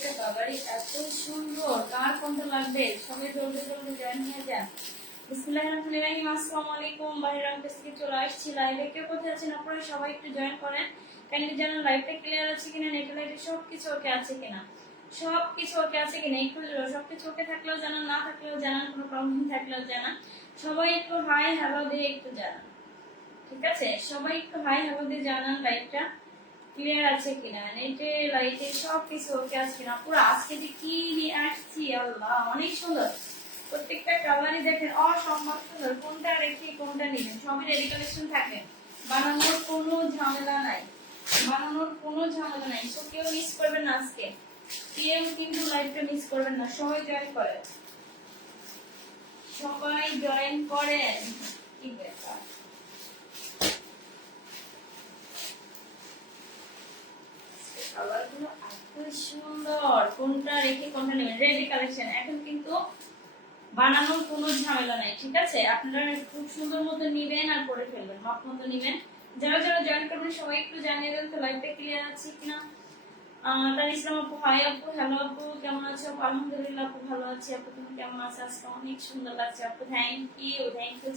প্রত্যেকটা কালারই এত সুন্দর, কার কোনটা লাগবে সবাই জলদি জলদি জয়েন হয়ে যান। বিসমিল্লাহির রহমানির রহিম। আসসালামু আলাইকুম। বাইরে অফিস থেকে চলে আসছি লাইভে। কেউ কোথায় আছেন আপনারা সবাই একটু জয়েন করেন। কাইন্ডলি জানান লাইভটা ক্লিয়ার আছে কিনা, নেট লাইটে সবকিছু ওকে আছে কিনা, সবকিছু ওকে আছে কিনা একটু সবকিছু ওকে থাকলেও জানান, না থাকলেও জানান, কোনো প্রবলেম থাকলেও জানান। সবাই একটু হাই হ্যালো দিয়ে একটু জানান, ঠিক আছে? সবাই একটু হাই হ্যালো দিয়ে জানান লাইভটা ক্লিয়ার আছে কিনা, নেটে লাইটে সবকিছু ওকে আছে কিনা। পুরো আজকে যে কি নিয়ে আসছি আল্লাহ, অনেক সুন্দর প্রত্যেকটা কালারই দেখেন অসম্ভব সুন্দর। কোনটা রেখে কোনটা নিবেন সবই রেডি কালেকশন থাকে, বানানোর কোনো ঝামেলা নাই, বানানোর কোনো ঝামেলা নাই। তো কেউ মিস করবেন না আজকে, কেউ কিন্তু লাইভটা মিস করবেন না। সবাই জয়েন করেন, সবাই জয়েন করেন। কি ব্যাপার, কালারগুলো এত সুন্দর, কোনটা রেখে কোনটা নেবেন রেডি কালেকশন। এখন কিন্তু বানানোর কোনো ঝামেলা নাই, ঠিক আছে? আপনারা খুব সুন্দর মতো নিবেন আর করে ফেলবেন, মাপ মতো নিবেন। যারা যারা জয়েন করবেন সবাই একটু জানিয়ে দেন তো লাইভটা ক্লিয়ার আছে কিনা। তার ইসলাম আপু হাই আপু, হ্যালো আপু, কেমন আছো আপু? আলহামদুলিল্লাহ আপু ভালো আছি। আপু তুমি কেমন আছো? আজকে অনেক সুন্দর লাগছে আপু, থ্যাংক ইউ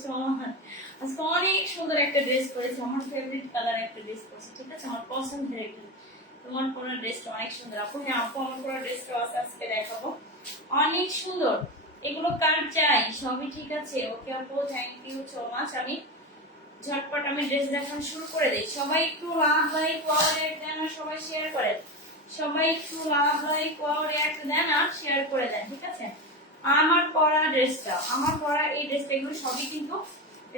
সো মাচ। আজকে অনেক সুন্দর একটা ড্রেস পরেছি, আমার ফেভারিট কালার একটা ড্রেস পরেছি, ঠিক আছে? আমার পছন্দের একটা। তোমার পরা ড্রেসটা অনেক সুন্দর আপু। হ্যাঁ আপু, আমার পরা ড্রেসটা আজকে দেখাবো, অনেক সুন্দর। এগুলো কার চাই? সবই ঠিক আছে, ওকে আপু, থ্যাংক ইউ সো মাচ। আমি ঝটপট আমি ড্রেস দেখানো শুরু করে দেই। সবাই একটু লাভ লাইক ওয়াও রিঅ্যাক্ট দেন আর সবাই শেয়ার করেন। সবাই একটু লাভ লাইক ওয়াও রিঅ্যাক্ট দেন আর শেয়ার করে দেন, ঠিক আছে? আমার পরা ড্রেসটা, আমার পরা এই ড্রেসটা, এগুলো সবই কিন্তু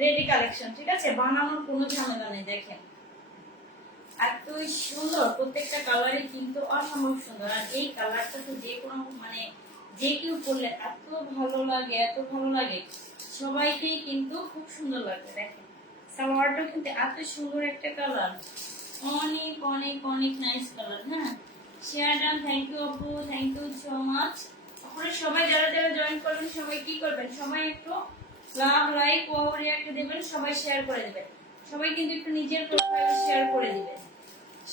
রেডি কালেকশন, ঠিক আছে? বানানোর কোনো ঝামেলা নেই। দেখেন এত সুন্দর, প্রত্যেকটা কালারই কিন্তু অসম্ভব সুন্দর। আর এই কালারটা তো যে কোনো মানে যে কেউ পরলে এত ভালো লাগে, এত ভালো লাগে, সবাইকেই কিন্তু খুব সুন্দর লাগবে। দেখেন সালোয়ারটা কিন্তু এত সুন্দর একটা কালার, অনেক অনেক অনেক নাইস কালার। হ্যাঁ শেয়ার ডান, থ্যাংক ইউ আপু, থ্যাংক ইউ সো মাচ। আপনারা সবাই যারা যারা জয়েন করবেন সবাই কি করবেন, সবাই একটু লাভ লাইক ওয়াও রিঅ্যাক্ট দিবেন, সবাই শেয়ার করে দিবেন। সবাই কিন্তু একটু নিজের প্রোফাইলে শেয়ার করে দিবেন,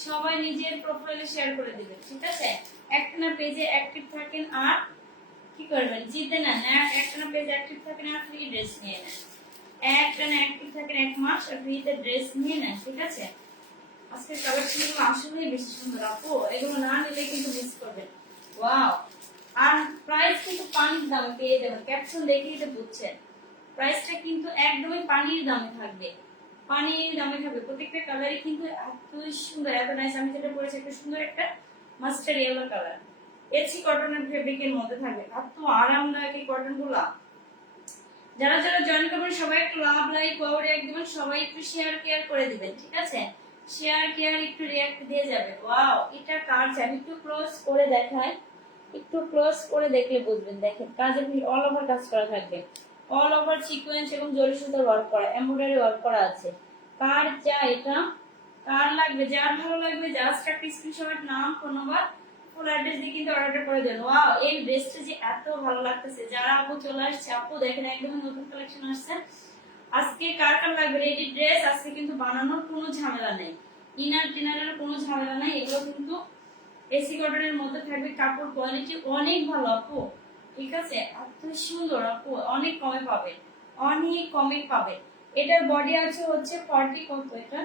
সবাই নিজের প্রোফাইলে শেয়ার করে দিবেন, ঠিক আছে? একটা পেজে অ্যাক্টিভ থাকেন আর কি করবেন, জিতে নেন। একটা পেজে অ্যাক্টিভ থাকেন আর ফ্রি ড্রেস নিয়ে নেন। একটা অ্যাক্টিভ থাকেন 1 মাস আর ফ্রিতে ড্রেস নিয়ে নেন, ঠিক আছে? আজকে কালেকশনগুলো আসলেই বেশি সুন্দর আপু, এগুলো না নিলে কিন্তু মিস করবেন। ওয়াও, আর প্রাইস কিন্তু পানির দামে পেয়ে যাবেন, ক্যাপশন দেখেই তো বুঝছেন। প্রাইসটা কিন্তু একদমই পানির দামে থাকবে, পানির দামে থাকবে। প্রত্যেকটা কালারই কিন্তু এত সুন্দর, এত নাইস। আমি যেটা পরেছি একটা সুন্দর একটা মাস্টার্ড ইয়েলো কালার, এসি কটনের ফেব্রিকের মধ্যে থাকবে, এত আরামদায়ক এই কটন গুলা। যারা যারা জয়েন করবেন সবাই একটু লাভ লাইক ওয়াও রিঅ্যাক্ট দিবেন, সবাই একটু শেয়ার কেয়ার করে দিবেন, ঠিক আছে? শেয়ার কেয়ার একটু রিঅ্যাক্ট দিয়ে যাবে। ওয়াও, এটা কার চাই আমি একটু ক্লোজ করে দেখাই, একটু ক্লোজ করে দেখলে বুঝবেন। দেখেন কাজের অল ওভার কাজ করা থাকবে, অল ওভার সিকোয়েন্স এবং জরি সুতার ওয়ার্ক করা, এমব্রয়ডারি ওয়ার্ক করা আছে। কার চাই এটা, কার লাগবে, যার ভালো লাগবে জাস্ট একটা স্ক্রিনশট, নাম, ফোন নাম্বার, ফুল অ্যাড্রেস দিয়ে কিন্তু অর্ডার করে দেন। ওয়াও, এই ড্রেসটা যে এত ভালো লাগতেছে। যারা আপু চলে আসছে, আপু দেখেন একদম নতুন কালেকশন আসছে আজকে। কার কার লাগবে রেডি ড্রেস, আজকে কিন্তু বানানোর কোনো ঝামেলা নেই, ইনার টিনারের কোনো ঝামেলা নাই। এগুলো কিন্তু এসি কটনের মধ্যে থাকবে, কাপড় কোয়ালিটি অনেক ভালো আপু, ঠিক আছে? এত সুন্দর আপু, অনেক কমে পাবে, অনেক কমে পাবে। এটার বডি আছে হচ্ছে 40, কত এটা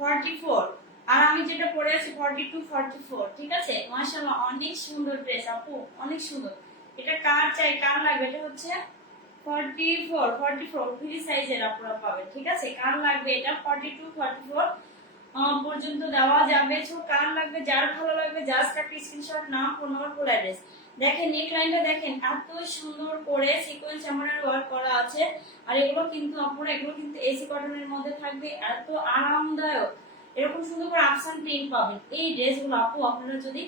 44, আর আমি যেটা পরে আছি 42 44, ঠিক আছে? মাশাআল্লাহ অনেক সুন্দর ড্রেস আপু, অনেক সুন্দর। এটা কার চাই, কার লাগবে, এটা হচ্ছে 44 ফ্রি সাইজের আপনারা পাবেন, ঠিক আছে? কার লাগবে এটা 42 44 পর্যন্ত দেওয়া যাবে। তো কার লাগবে, যার ভালো লাগবে জাস্ট একটা স্ক্রিনশট, নাম, ফোন নাম্বার, ফুল অ্যাড্রেস। দেখেন নেক লাইনটা দেখেন এত সুন্দর করে সিকোয়েন্স এমব্রয়ডারি ওয়ার্ক করা আছে। আর এগুলো কিন্তু আপনারা, এগুলো কিন্তু এসি কটনের মধ্যে থাকবে, এত আরামদায়ক। এরকম সুন্দর করে আফসান প্রিন্ট পাবেন এই ড্রেসগুলো আপু। আপনারা যদি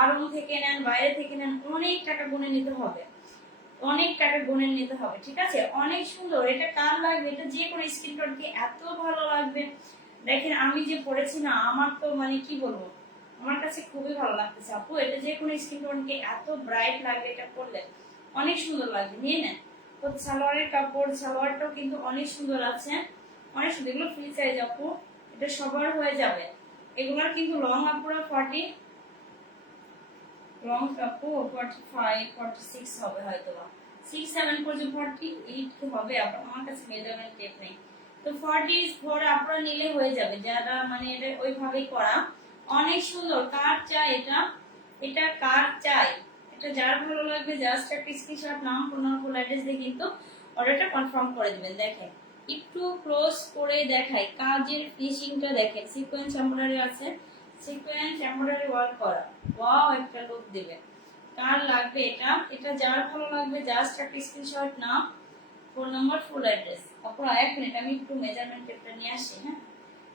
আড়ং থেকে নেন, বাইরে থেকে নেন, অনেক টাকা গুনে নিতে হবে, অনেক টাকা গুনে নিতে হবে, ঠিক আছে? অনেক সুন্দর। এটা কার লাগবে, এটা যে কোনো স্ক্রিনশট দিয়ে এত ভালো লাগবে। দেখেন আমি যে পরেছি না, আমার তো মানে কি বলবো, আমার কাছে খুবই ভালো লাগতেছে আপু। এটা যে কোনো স্ক্রিনশটকে এত ব্রাইট লাগবে, এটা পরলে অনেক সুন্দর লাগবে। নিয়ে নেন। তো সালোয়ারের কাপড়, সালোয়ারটাও কিন্তু অনেক সুন্দর আছে, অনেক সুন্দর। এগুলো ফ্রি সাইজ আপু, এটা সবার হয়ে যাবে, এগুলার কিন্তু লং আপুরা 40, লং আপু 45 46 হবে হয়তো, 67 পর্যন্ত 48 হবে। আমার কাছে মেজারমেন্ট টেপ নেই, তো 44 আপনারা নিলে হয়ে যাবে, যারা মানে এটা ওইভাবেই করা। অনেক সুন্দর। কার চাই এটা, এটা কার চাই, এটা যার ভালো লাগবে জাস্ট একটা স্ক্রিনশট, নাম ফোন নাম্বার অ্যাড্রেস দিয়ে কিন্তু অর্ডারটা কনফার্ম করে দিবেন। দেখেন একটু ক্লোজ করে দেখাই, কাজের ফিনিশিংটা দেখেন, সিকোয়েন্স এমব্রয়ডারি আছে, সিকোয়েন্স এমব্রয়ডারি ওয়ার্ক করা, ওয়াও একটা লুক দিবে। কার লাগবে এটা, এটা যার ভালো লাগবে জাস্ট একটা স্ক্রিনশট, নাম ফোন নাম্বার ফুল অ্যাড্রেস। আপনারা 1 মিনিট আমি একটু মেজারমেন্ট টেপটা নিয়ে আসি, হ্যাঁ,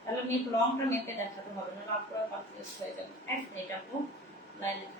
তাহলে আমি লংটা মেপে দেখাতে হবে না, আপনারা কনফিউজ হয়ে যাবে। 1 মিনিট আপু লাইনে থাকুন।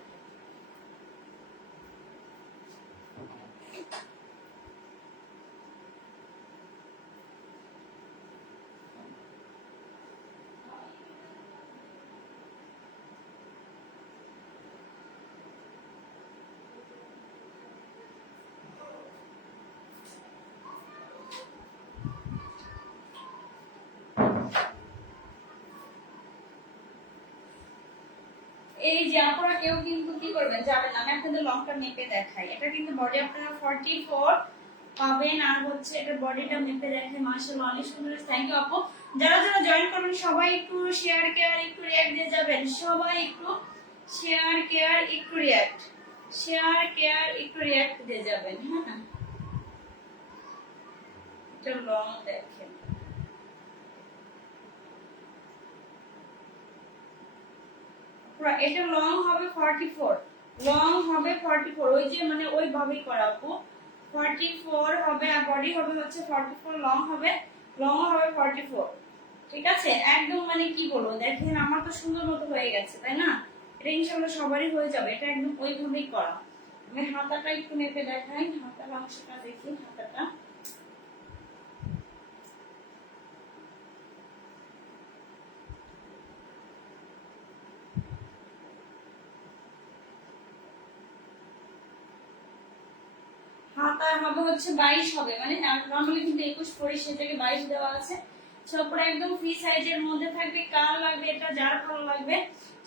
এই যে আপনারা কেউ কিন্তু কি করবেন যাবেন, আমি আপনাদের লংটা মেপে দেখাই। এটা কিন্তু বডি আপনারা 44 পাবেন, আর হচ্ছে এটা বডিটা মেপে দেখে মাশাআল্লাহ অনেক সুন্দর। থ্যাংক ইউ আপু। যারা যারা জয়েন করবেন সবাই একটু শেয়ার কেয়ার একটু রিঅ্যাক্ট দিয়ে যাবেন, সবাই একটু শেয়ার কেয়ার একটু রিঅ্যাক্ট, শেয়ার কেয়ার একটু রিঅ্যাক্ট দিয়ে যাবেন। হ্যাঁ, এটা লং দেখেন, এটা লং হবে 44, লং হবে 44, ওই যে মানে ওইভাবেই করা আপু, 44 হবে, আর বডি হবে হচ্ছে 44, লং হবে, লং হবে 44। ঠিক আছে, একদম মানে কি বলবো, দেখেন আমার তো সুন্দর মতো হয়ে গেছে তাই না, এটা ইনশাআল্লাহ সবারই হয়ে যাবে, এটা একদম ওইভাবেই করা। আমি হাতাটা একটু মেপে দেখাই, হাতার অংশটা দেখি, হাতাটা হাতা হবে হচ্ছে 22 হবে, মানে নরমালি কিন্তু 21 পরি, সেটাকে 22 দেওয়া আছে। সবটা একদম ফ্রি সাইজের মধ্যে থাকবে। কার লাগবে এটা, যার ভালো লাগবে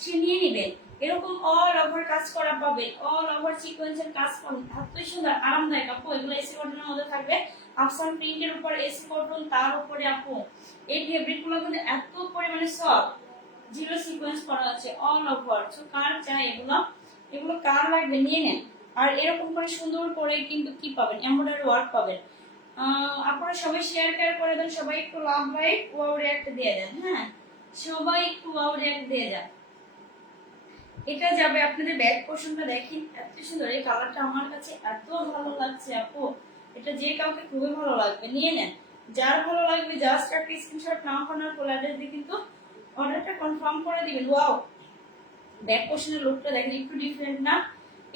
সে নিয়ে নেবেন। এরকম অল ওভার কাজ করা পাবেন, অল ওভার সিকোয়েন্সের কাজ পাবেন, এতই সুন্দর আরামদায়ক আপু। এগুলো এসি কটনের মধ্যে থাকবে, আফসান প্রিন্টের উপর এসি কটন, তার উপরে আপু এই ফেব্রিক গুলো কিন্তু এত পরিমাণে সফট, জিরো সিকোয়েন্স করা আছে অল ওভার। সো কার চাই এগুলো, এগুলো কার লাগবে নিয়ে নেন। আর এরকম করে সুন্দর করে কিন্তু কি পাবেন, এমব্রয়ডারি ওয়ার্ক পাবেন। আপনারা সবাই শেয়ার করে দেন, সবাই একটু লাভ লাইক ওয়াও রিঅ্যাক্ট দিয়ে দেন, হ্যাঁ সবাই একটু ওয়াও রিঅ্যাক্ট দিয়ে দেন। এটা যাবে আপনাদের ব্যাক পোর্শনটা দেখেন, এত সুন্দর, এই কালারটা আমার কাছে এত ভালো লাগছে আপু, এটা যে কাউকে খুবই ভালো লাগবে, নিয়ে নেন। যার ভালো লাগবে জাস্ট একটা স্ক্রিনশট নাও করার ফুল অ্যাড্রেস দিয়ে কিন্তু অর্ডারটা কনফার্ম করে দিবেন। ওয়াও, ব্যাক পোর্শনের লুকটা দেখেন, একটু ডিফারেন্ট না,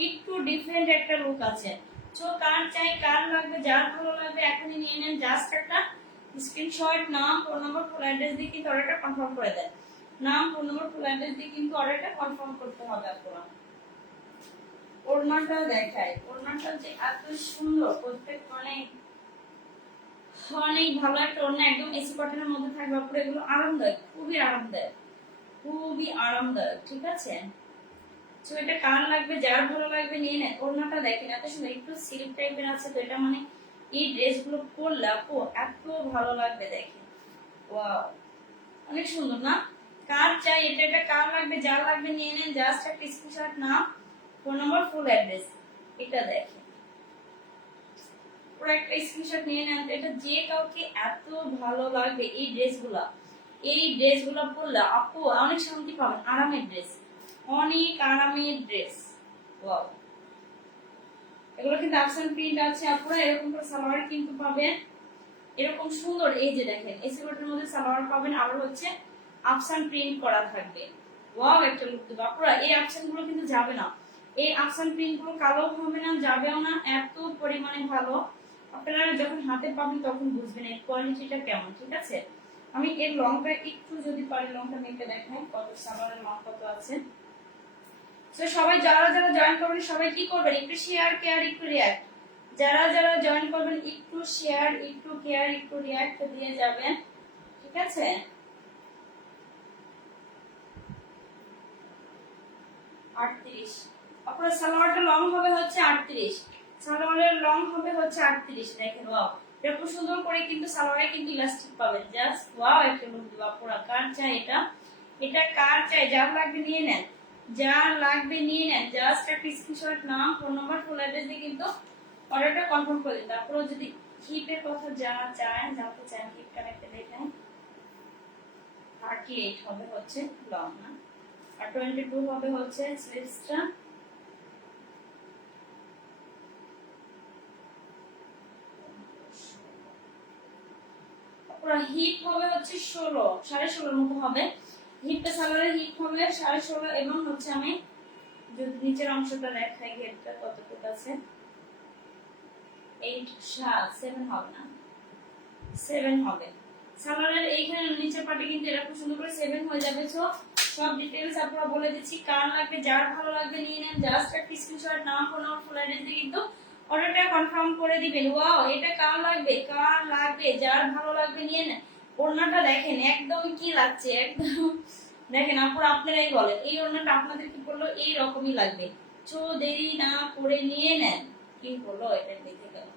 একটু ডিফারেন্ট একটা লুক আছে। সো কার চাই, কার লাগবে, যার ভালো লাগবে এখনই নিয়ে নেন, জাস্ট একটা স্ক্রিনশট নাম ফোন নম্বর ফুল অ্যাড্রেস দিয়ে কিন্তু অর্ডারটা কনফার্ম করে দেন। নাম ফোন নম্বর ফুল অ্যাড্রেস দিয়ে কিন্তু অর্ডারটা কনফার্ম করতে হবে আপনারা। ওড়নাটা দেখাই, ওড়নাটা যে এত সুন্দর, প্রত্যেক অনেক অনেক ভালো একটা ওড়না, একদম এসি কটনের মধ্যে থাকবে আপুরা, এগুলো আরামদায়ক, খুবই আরামদায়ক, খুবই আরামদায়ক। ঠিক আছে, তো এটা কার লাগবে, যার ভালো লাগবে নিয়ে নেন। ওড়নাটা দেখেন এত সুন্দর, একটু সিল্ক টাইপের আছে, তো এটা মানে এই ড্রেসগুলো পরলে আপু এত ভালো লাগবে দেখেন। ওয়াও, অনেক সুন্দর না। কার চাই এটা, এটা কার লাগবে, যার লাগবে নিয়ে নেন, জাস্ট একটা স্ক্রিনশট নাম ফোন নম্বর ফুল অ্যাড্রেস, এটা দেখেন পুরো একটা স্ক্রিনশট নিয়ে নেন। এটা যে কাউকে এত ভালো লাগবে, এই ড্রেসগুলো, এই ড্রেসগুলো পরলে আপু অনেক শান্তি পাবেন, আরামের ড্রেস, অনেক আরামের ড্রেস। ওয়াও, এগুলো কিন্তু আফসান প্রিন্ট আছে আপুরা, এরকম করে সালোয়ার কিন্তু পাবেন, এরকম সুন্দর, এই যে দেখেন এসি কটনের মধ্যে সালোয়ার পাবেন, আর হচ্ছে আফসান প্রিন্ট করা থাকবে। ওয়াও, একটা লুক দেবে আপুরা। এই আফসান গুলো কিন্তু যাবে না, এই আফসান প্রিন্ট গুলো কালো হবে না, যাবেও না, এত পরিমাণে ভালো। আপনারা যখন হাতে পাবেন তখন বুঝবেন এর কোয়ালিটিটা কেমন। ঠিক আছে, আমি এর লংটা একটু যদি পারি লংটা মেপে দেখাই, কত সালোয়ারের লং কত আছে। তো সবাই যারা যারা জয়েন করবেন সবাই কি করবেন, একটু শেয়ার কেয়ার একটু রিঅ্যাক্ট, যারা যারা জয়েন করবেন একটু শেয়ার একটু কেয়ার একটু রিঅ্যাক্ট দিয়ে যাবেন। ঠিক আছে, 38। আপনার সালোয়ারটা লং হবে হচ্ছে 38, সালোয়ারের লং হবে হচ্ছে 38। দেখেন ওয়াও, এটা খুব সুন্দর করে কিন্তু সালোয়ারে কিন্তু ইলাস্টিক পাবেন। জাস্ট ওয়াও একটা লুক দিব। পুরো কার চাই এটা, এটা কার চাই, যার লাগবে নিয়ে নেন, যার লাগবে নিয়ে নেন। জাস্ট একটা স্ক্রিনশট নাম, ফোন নাম্বার, ফুল অ্যাড্রেস দিয়ে কিন্তু অর্ডারটা কনফার্ম করে দিন। তারপরে যদি হিপের কথা যা চায় জানতে চান, হিপ কানেক্টে দেখেন 38 হবে হচ্ছে লং না, আর 22 হবে হচ্ছে স্লিভসটা। পুরো হিপ হবে হচ্ছে 16, 16.5 মতো হবে হিপটা। সালোয়ারের হিপ হবে 16.5 এবং হচ্ছে আমি যদি নিচের অংশটা দেখাই ঘেরটা কতটুকু আছে, 8 7 হবে না, 7 হবে। সালোয়ারের এইখানে নিচের পাটে কিন্তু এটা খুব সুন্দর করে 7 হয়ে যাবে। সো সব ডিটেইলস আপনারা বলে দিচ্ছি, কার লাগবে যার ভালো লাগবে নিয়ে নেন। জাস্ট একটা স্ক্রিনশট নাম, ফোন নাম্বার, ফুল অ্যাড্রেস দিয়ে কিন্তু অর্ডারটা কনফার্ম করে দিবেন। ওয়াও, এটা কার লাগবে, কার লাগবে যার ভালো লাগবে নিয়ে নেন। ওড়নাটা দেখেন একদম কি লাগছে, একদম দেখেন আপুরা আপনারাই বলেন এই ওড়নাটা আপনাদের কি বললো, এই রকমই লাগবে। তো দেরি না করে নিয়ে নেন। কি বললো এটা দেখে গেল,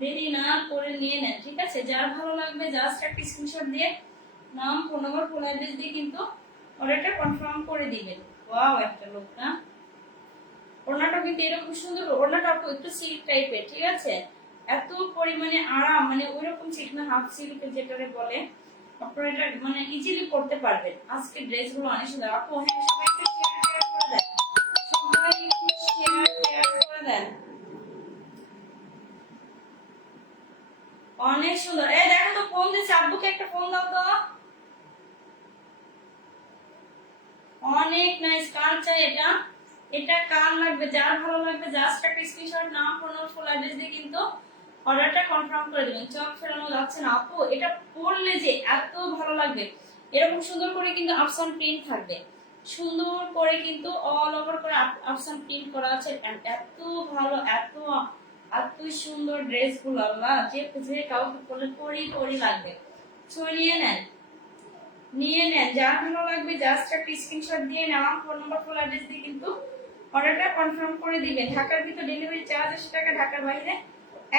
দেরি না করে নিয়ে নেন, ঠিক আছে? যার ভালো লাগবে জাস্ট একটা স্ক্রিনশট দিয়ে নাম, ফোন নাম্বার, ফুল অ্যাড্রেস দিয়ে কিন্তু অর্ডারটা কনফার্ম করে দিবেন। ওয়াও একটা লুক না, ওড়নাটা কিন্তু এরকম সুন্দর, ওড়নাটা একটু সিল্ক টাইপের, ঠিক আছে? এত পরিমাণে আরাম, মানে ওইরকম সিল্ক না, হাফ সিল্ক যেটারে বলে, আপনারা এটা মানে ইজিলি পড়তে পারবেন। আজকে ড্রেসগুলো অনেক সুন্দর। আপু হ্যাঁ, সবাই একটু শেয়ার করে দেন, সবাই একটু শেয়ার করে দেন। অনেক সুন্দর। এই দেখো তো ফোন দিচ্ছে, আব্বুকে একটা ফোন দাও তো। অনেক নাইস। কার চাই এটা, এটা কার লাগবে যার ভালো লাগবে জাস্ট একটা স্ক্রিনশট নাম, ফোন নাম্বার, ফুল অ্যাড্রেস দিয়ে কিন্তু অর্ডারটা কনফার্ম করে দিবেন। চক ফেরানো যাচ্ছে না আপু, এটা পরলে যে এত ভালো লাগবে। এরকম সুন্দর করে কিন্তু আফসান প্রিন্ট থাকবে, সুন্দর করে কিন্তু অল ওভার করে আফসান প্রিন্ট করা আছে। এত ভালো, এত এত সুন্দর ড্রেস গুলো, আল্লাহ যে খুঁজে কাউকে পরলে পরি লাগবে। ছড়িয়ে নেন, নিয়ে নেন, যার ভালো লাগবে জাস্ট একটা স্ক্রিনশট দিয়ে নাম, ফোন নাম্বার, ফুল অ্যাড্রেস দিয়ে কিন্তু অর্ডারটা কনফার্ম করে দিবেন। ঢাকার ভিতর ডেলিভারি চার্জ 80 টাকা, ঢাকার বাইরে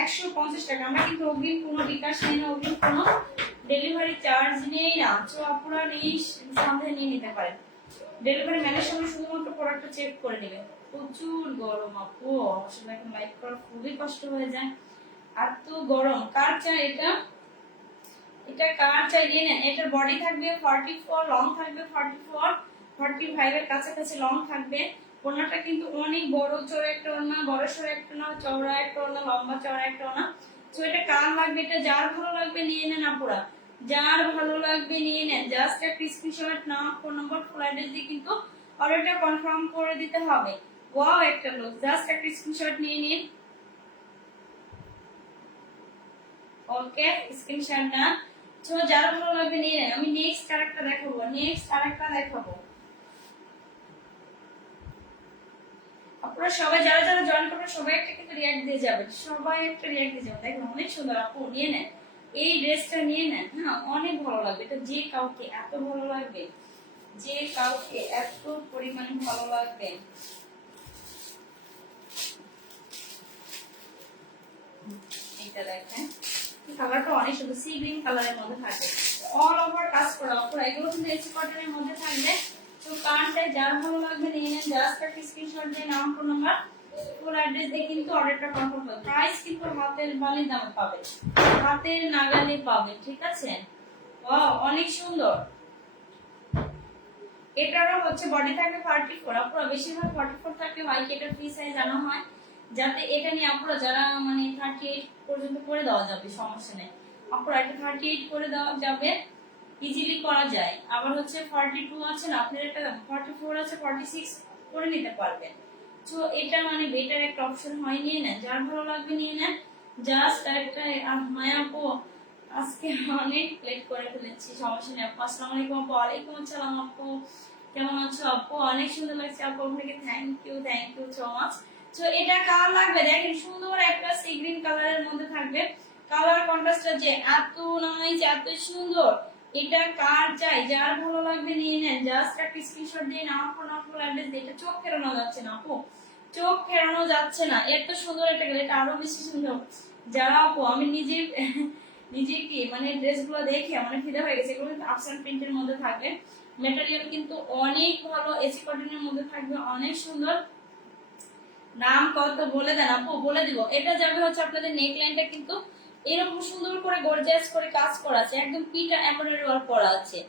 150 টাকা। আমরা কিন্তু অগ্রিম কোনো বিকাশ নেই না, অগ্রিম কোনো ডেলিভারি চার্জ নেই না। তো আপনারা নিঃসন্দেহে নিয়ে নিতে পারেন। ডেলিভারি ম্যানের সঙ্গে শুধুমাত্র প্রোডাক্টটা চেক করে নেবেন। প্রচুর গরম আপু, আসলে এখন লাইভ করা খুবই কষ্ট হয়ে যায়, এত গরম। কার চাই এটা, এটা কার চাই নিয়ে নেন। এটার বডি থাকবে 44, লং থাকবে 44, 45 এর কাছাকাছি লং থাকবে। ওড়নাটা কিন্তু অনেক বড় চড়া একটা ওড়না, বড় সড়ো একটা ওড়না, চওড়া একটা ওড়না, লম্বা চওড়া একটা ওড়না। তো এটা কার লাগবে, এটা যার ভালো লাগবে নিয়ে নেন আপুরা, যার ভালো লাগবে নিয়ে নেন। জাস্ট একটা স্ক্রিনশট নাম, ফোন নাম্বার, ফুল অ্যাড্রেস দিয়ে কিন্তু অর্ডারটা কনফার্ম করে দিতে হবে। ওয়াও একটা লুক, জাস্ট একটা স্ক্রিনশট নিয়ে নিন। ওকে, স্ক্রিনশট না। তো যার ভালো লাগবে নিয়ে নেন। আমি নেক্সট আরেকটা দেখাবো, নেক্সট আরেকটা দেখাবো। আপনারা সবাই যারা যারা জয়েন করবেন সবাই একটা কিন্তু রিঅ্যাক্ট দিয়ে যাবেন, সবাই একটা রিঅ্যাক্ট দিয়ে যাবেন। দেখুন অনেক সুন্দর আপু, নিয়ে নেন এই ড্রেসটা, নিয়ে নেন। হ্যাঁ অনেক ভালো লাগবে এটা, যে কাউকে এত ভালো লাগবে, যে কাউকে এত পরিমাণে ভালো লাগবে। এটা দেখেন কালারটা অনেক সুন্দর, সি গ্রিন কালারের মধ্যে থাকে, অল ওভার কাজ করা। পুরো এগুলো কিন্তু এসি কটনের মধ্যে থাকবে। তো কারণটা যার ভালো লাগবে নিয়ে নেন। জাস্ট একটা স্ক্রিনশট দিয়ে নাম, ফোন নাম্বার, ফুল অ্যাড্রেস দিয়ে কিন্তু অর্ডারটা কনফার্ম করবেন। প্রাইস কিন্তু হাতের বালি দামে পাবেন, হাতের নাগালে পাবেন, ঠিক আছে? ওয়াও অনেক সুন্দর। এটারও হচ্ছে বডি থাকবে 44, আপুরা বেশিরভাগ 44 থাকলে হয় কি এটা ফ্রি সাইজ আনা হয়, যাতে এটা নিয়ে আপুরা যারা মানে 38 পর্যন্ত করে দেওয়া যাবে, সমস্যা নেই। আপুরা এটা 38 করে দেওয়া যাবে, ইজিলি করা যায়। আবার হচ্ছে 42 আছে না, আপনার এটা 44 আছে, 46 করে নিতে পারবেন। তো এটা মানে বেটার একটা অপশন হয়, নিয়ে নেন। যার ভালো লাগবে নিয়ে নেন। জাস্ট একটা মায়া আপু আজকে অনেক লেট করে ফেলেছি, সমস্যা নেই আপু। আসসালামু আলাইকুম আপু। ওয়ালাইকুম আসসালাম আপু, কেমন আছো আপু? অনেক সুন্দর লাগছে আপু, আপনাকে থ্যাংক ইউ সো মাচ। তো এটা কার লাগবে দেখেন, সুন্দর একটা সি গ্রিন কালারের মধ্যে থাকবে। কালার কন্ট্রাস্টটা যে এত নাইস, এত সুন্দর, এটা কার চাই, যার ভালো লাগবে নিয়ে নেন, জাস্ট একটা স্ক্রিনশট দিয়ে নাম ফোন ফুল অ্যাড্রেস দিয়ে। এটা চোখ ফেরানো যাচ্ছে না আপু, চোখ ফেরানো যাচ্ছে না, এত সুন্দর একটা গেলে এটা আরো বেশি সুন্দর। যারা আপু আমি নিজে নিজে কি মানে ড্রেসগুলো দেখে মানে ফিদা হয়ে গেছে। এগুলো কিন্তু আফসান প্রিন্টের মধ্যে থাকবে, ম্যাটেরিয়াল কিন্তু অনেক ভালো, এসি কটনের মধ্যে থাকবে, অনেক সুন্দর। নাম কত বলে দেন আপু, বলে দিব। এটা যাবে হচ্ছে আপনাদের নেক লাইনটা কিন্তু এরকম সুন্দর করে গর্জিয়াস করে কাজ করা আছে, একদম পিটা এমব্রয়ডারি ওয়ার্ক করা আছে,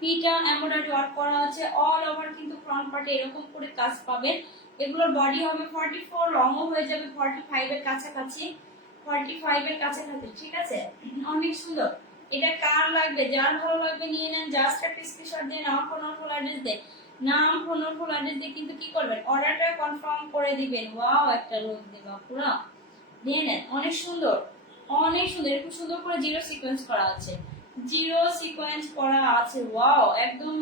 পিটা এমব্রয়ডারি ওয়ার্ক করা আছে অল ওভার, কিন্তু ফ্রন্ট পার্টে এরকম করে কাজ পাবেন। এগুলোর বডি হবে 44, লংও হয়ে যাবে 45 এর কাছাকাছি, 45 এর কাছাকাছি, ঠিক আছে। অনেক সুন্দর। এটা কার লাগবে, যার ভালো লাগবে নিয়ে নেন, জাস্ট একটা স্ক্রিনশট দিয়ে নাম ফোন ফুল অ্যাড্রেস দিয়ে, নাম ফোন ফুল অ্যাড্রেস দিয়ে কিন্তু কি করবেন, অর্ডারটা কনফার্ম করে দিবেন। ওয়াও একটা লুক দিবা পুরো, নিয়ে নেন। অনেক সুন্দর, অনেক সুন্দর, খুব সুন্দর করে জিরো সিকোয়েন্স করা আছে, জিরো সিকোয়েন্স করা আছে। ওয়াও, একদম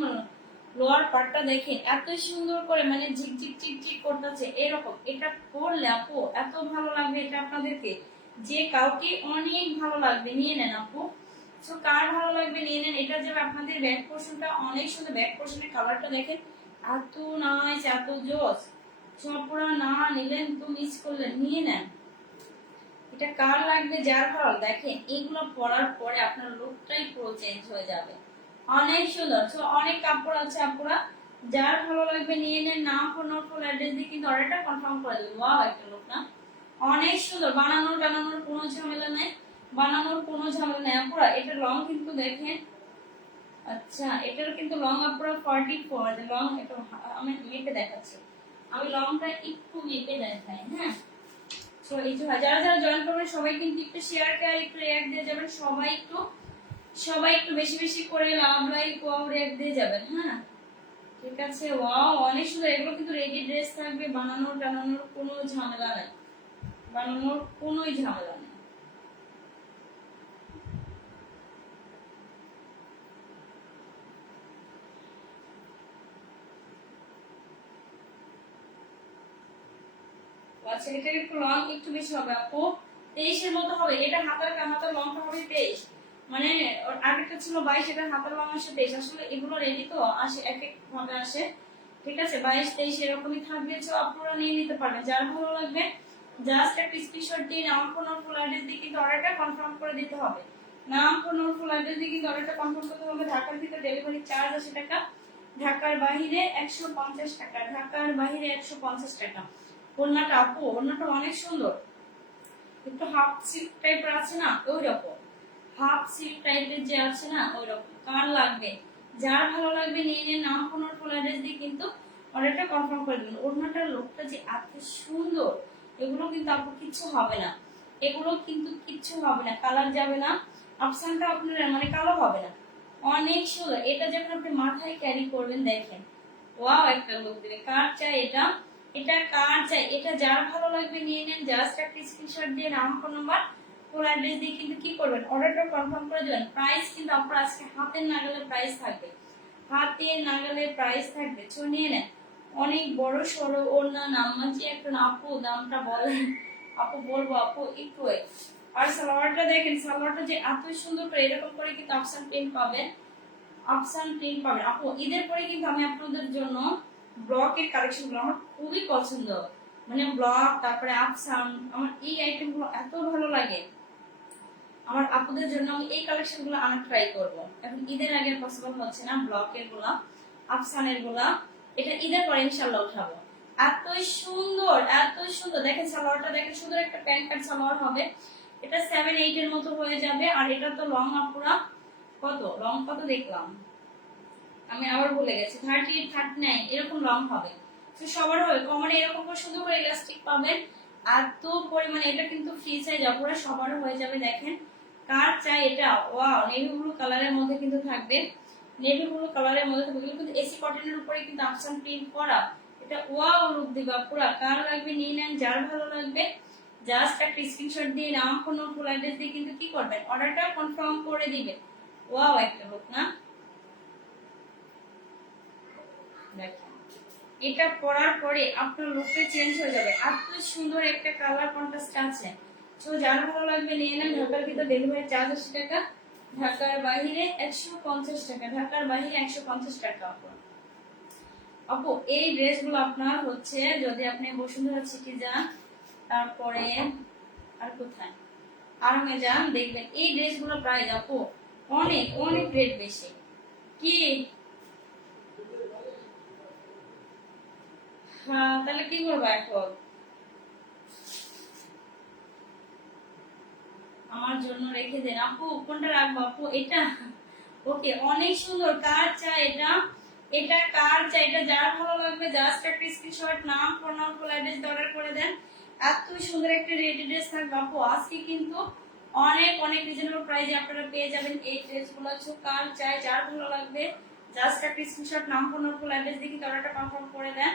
লোয়ার পার্টটা দেখেন এত সুন্দর করে মানে ঝিকঝিক চিকচিক করতেছে এরকম। এটা পরলে আপু এত ভালো লাগবে, এটা আপনাদেরকে যে কাউকে অনেক ভালো লাগবে, নিয়ে নেন আপু। সো কার ভালো লাগবে নিয়ে নেন। এটা যে আপনাদের ব্যাক পোর্শনটা অনেক সুন্দর, ব্যাক পোর্শনের কালারটা দেখেন এত নাইস, এত জোস। সব পুরো না নিলেন তো মিস করলেন, নিয়ে নেন। এটা কার লাগবে, যার ভালো, দেখেন এগুলো পরার পরে আপনার লুকটাই পুরো চেঞ্জ হয়ে যাবে, অনেক সুন্দর। সো অনেক কাপড় আছে আপুরা, যার ভালো লাগবে নিয়ে নেন, নাম ফোন ফুল অ্যাড্রেস দিয়ে কিন্তু অর্ডারটা কনফার্ম করে দেবেন। ওয়াও একটা লুক না, অনেক সুন্দর। বানানোর কোনো ঝামেলা নাই, বানানোর কোনো ঝামেলা নাই আপুরা। এটা লং কিন্তু দেখেন, আচ্ছা এটার কিন্তু লং আপুরা 44, লং। এটা আমি মেপে দেখাচ্ছি, আমি লংটা একটু মেপে দেখাই, হ্যাঁ। তো এই যে যারা যারা জয়েন করবেন সবাই কিন্তু একটু শেয়ার করে একটু রিঅ্যাক্ট দিয়ে যাবেন, সবাই একটু বেশি বেশি করে লাভ লাইক ওয়াও রিঅ্যাক্ট দিয়ে যাবেন, হ্যাঁ ঠিক আছে। ওয়াও অনেক সুন্দর। এগুলো কিন্তু রেডি ড্রেস থাকবে, টানানোর কোনো ঝামেলা নাই, বানানোর কোনোই ঝামেলা নেই। আচ্ছা এটা একটু লং একটু বেশি হবে আপু, 23 এর মতো হবে। এটা হাতার লংটা হবে 23, মানে আগেরটা ছিল 22, এটা হাতার লং আসে 23। আসলে এগুলো রেডি তো আসে এক এক ভাবে আসে, ঠিক আছে। 22 23 এরকমই থাকবে, তো আপনারা নিয়ে নিতে পারবেন। যার ভালো লাগবে জাস্ট একটা স্ক্রিনশট দিয়ে নাম ফোন ফুল অ্যাড্রেস দিয়ে কিন্তু অর্ডারটা কনফার্ম করে দিতে হবে। নাম ফোন ফুল অ্যাড্রেস দিয়ে কিন্তু অর্ডারটা কনফার্ম করতে হবে। ঢাকার ভিতরে ডেলিভারি চার্জ 80 টাকা, ঢাকার বাইরে 150 টাকা, ঢাকার বাইরে 150 টাকা। ওড়নাটা আপু, ওড়নাটা অনেক সুন্দর, একটু হাফ সিল্ক টাইপের আছে না ওই রকম, হাফ সিল্ক টাইপের যে আছে না ওই রকম। কার লাগবে, যার ভালো লাগবে নিয়ে নিয়ে নাম ফোন ফুল অ্যাড্রেস দিয়ে কিন্তু অর্ডারটা কনফার্ম করে দিবেন। ওড়নাটার লুকটা যে এত সুন্দর, এগুলো কিন্তু আপু কিচ্ছু হবে না, এগুলো কিন্তু কিচ্ছু হবে না, কালার যাবে না, আফসানটা আপনার মানে কালো হবে না, অনেক সুন্দর। এটা যখন আপনি মাথায় ক্যারি করবেন দেখেন ওয়াও একটা লুক দিবে। কার চাই এটা, এটা কার চাই, এটা যার ভালো লাগবে নিয়ে নেন, জাস্ট একটা স্ক্রিনশট দিয়ে নাম ফোন নাম্বার ফুল অ্যাড্রেস দিয়ে কিন্তু কি করবেন, অর্ডারটা কনফার্ম করে দেবেন। প্রাইস কিন্তু আপনার আজকে হাতের নাগালে প্রাইস থাকবে, হাতের নাগালে প্রাইস থাকবে। তো নিয়ে নেন। অনেক বড় সড়ো ওড়না, নামাজি একটা আপু, দামটা বলেন আপু, বলবো আপু একটু। আর সালোয়ারটা দেখেন, সালোয়ারটা যে এত সুন্দর করে এরকম করে কিন্তু আফসান প্রিন্ট পাবেন, আফসান প্রিন্ট পাবেন আপু। ঈদের পরে কিন্তু আমি আপনাদের জন্য ব্লকের কালেকশন গুলো আমার খুবই পছন্দ, মানে ব্লক তারপরে আফসান, আমার এই আইটেম গুলো এত ভালো লাগে। আমার আপুদের জন্য আমি এই কালেকশন গুলো আনার ট্রাই করব। এখন ঈদের আগে পসিবল হচ্ছে না ব্লকের গুলা, আফসানের গুলা, এটা ঈদের পরে ইনশাআল্লাহ উঠাবো। এত সুন্দর, এত সুন্দর। দেখেন সালোয়ারটা দেখেন, সুন্দর একটা প্যান্ট কাট সালোয়ার হবে। এটা 7-8 এর মতো হয়ে যাবে। আর এটা তো লং আপুরা কত, লং কত দেখলাম আমি আবার ভুলে গেছি, 38 39 এরকম লং হবে। তো সবার হবে কমনে এরকম করে সুন্দর করে ইলাস্টিক পাবেন এত পরিমাণে। এটা কিন্তু ফ্রি সাইজ আপুরা সবার হয়ে যাবে। দেখেন কার চাই এটা, ওয়াও নেভি ব্লু কালারের মধ্যে কিন্তু থাকবে, নেভি ব্লু কালারের মধ্যে থাকবে কিন্তু এসি কটনের উপরে কিন্তু আফসান প্রিন্ট করা। এটা ওয়াও লুক দিবা পুরা। কার লাগবে নিয়ে নেন, যার ভালো লাগবে জাস্ট একটা স্ক্রিনশট দিয়ে নাম ফোন ফুল অ্যাড্রেস দিয়ে কিন্তু কি করবেন, অর্ডারটা কনফার্ম করে দিবেন। ওয়াও একটা লুক না, দেখেন এটা পরার পরে আপনার লুকটা চেঞ্জ হয়ে যাবে। এত সুন্দর একটা কালার কন্ট্রাস্ট আছে। তো যার ভালো লাগবে নিয়ে নেন। ঢাকার ভিতর ডেলিভারি চার্জ 80 টাকা, ঢাকার বাইরে 150 টাকা, ঢাকার বাইরে 150 টাকা আপু। আপু এই ড্রেসগুলো আপনার হচ্ছে যদি আপনি বসুন্ধরা সিটি যান, তারপরে আর কোথায় আরামে যান, দেখবেন এই ড্রেসগুলো প্রাইস আপু অনেক অনেক রেট বেশি। কি হ্যাঁ, তাহলে কি করবো এখন? আমার জন্য রেখে দেন আপু। কোনটা রাখবো আপু? এটা ওকে, অনেক সুন্দর। কার চাই এটা? এটা কার চাই? এটা যার ভালো লাগবে জাস্ট একটা স্ক্রিনশট, নাম, phone number, full address order করে দেন। এত সুন্দর একটা রেডি ড্রেস থাকবে আপু। আজকে কিন্তু অনেক অনেক রিজনেবল প্রাইসে আপনারা পেয়ে যাবেন এই ড্রেসগুলো। কার চাই, যার ভালো লাগবে জাস্ট একটা স্ক্রিনশট, নাম, ফোন নাম্বার, ফুল অ্যাড্রেস দিয়ে কিন্তু অর্ডারটা কনফার্ম করে দেন।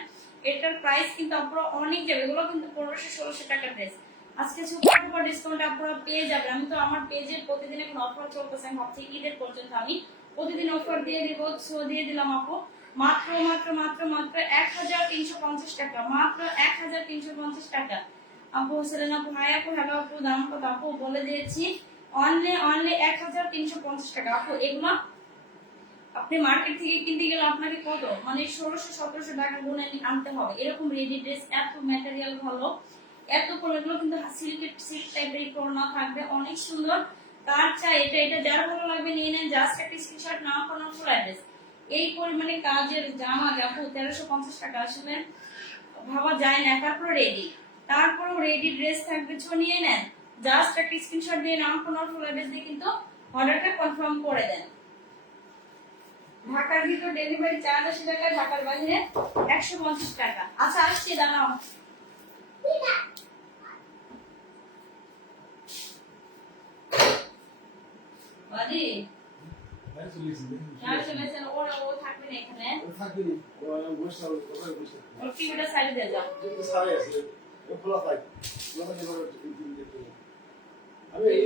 এটার প্রাইস কিন্তু আপনারা অনেক যাবে, এগুলো কিন্তু 1500-1600 টাকার ড্রেস। আজকে সুপার ডুপার ডিসকাউন্ট আপনারা পেয়ে যাবেন। আমি তো আমার পেজে প্রতিদিন এখন অফার চলতেছে, আমি ভাবছি ঈদের পর্যন্ত আমি প্রতিদিন অফার দিয়ে দিব। সো দিয়ে দিলাম আপু মাত্র মাত্র মাত্র মাত্র 1350 টাকা, মাত্র 1350 টাকা। আপু সেলেনা আপু, হাই আপু, হ্যালো আপু, দাম কত আপু বলে দিয়েছি, অনলি অনলি 1350 টাকা আপু। এগুলো আপনি মার্কেট থেকে কিনতে গেলে আপনাকে কত মানে 1600-1700 টাকা গুনে আনতে হবে। এরকম রেডি ড্রেস, এত ম্যাটেরিয়াল ভালো, এত পরেগুলো কিন্তু সিল্কের সিল্ক টাইপের করোনা থাকবে, অনেক সুন্দর। কার চাই এটা? এটা যার ভালো লাগবে নিয়ে নেন, জাস্ট একটা স্ক্রিনশট, নাম, ফোন নাম্বার, ফুল অ্যাড্রেস। এই পরিমাণে কাজের জামা আপু 1350 টাকা আসলে ভাবা যায় না। তারপর রেডি, তারপরও রেডি ড্রেস থাকবে, নিয়ে নেন, জাস্ট একটা স্ক্রিনশট দিয়ে নাম, ফোন নাম্বার, ফুল অ্যাড্রেস দিয়ে কিন্তু অর্ডারটা কনফার্ম করে দেন। ঢাকার ভিতর ডেলিভারি চার্জ 80 টাকা, ঢাকার বাইরে 150 টাকা। আচ্ছা আসছি, দাঁড়াও। বাদি ও থাকবে না এখানে, ওর টিভিটা সাইডে দিয়ে যাও।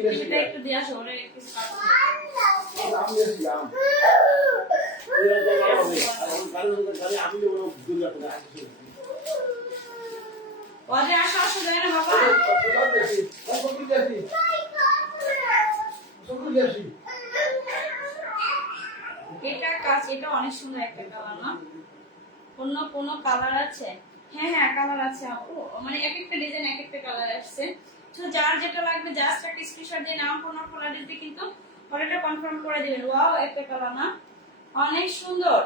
টিভিটা একটু দিয়ে আসো, ওরে কিছু ওদের আসো, আসো যায় না বাবা। এটা কাজ, এটা অনেক সুন্দর একটা কালার না? অন্য কোনো কালার আছে? হ্যাঁ হ্যাঁ কালার আছে আপু, মানে এক একটা ডিজাইন এক একটা কালার আসছে। তো যার যেটা লাগবে জাস্ট একটা স্ক্রিনশট দিয়ে নাম, ফোন নাম্বার, কালার দিয়ে কিন্তু অর্ডারটা কনফার্ম করে দিবেন। ওয়াও, একটা কালার না? অনেক সুন্দর,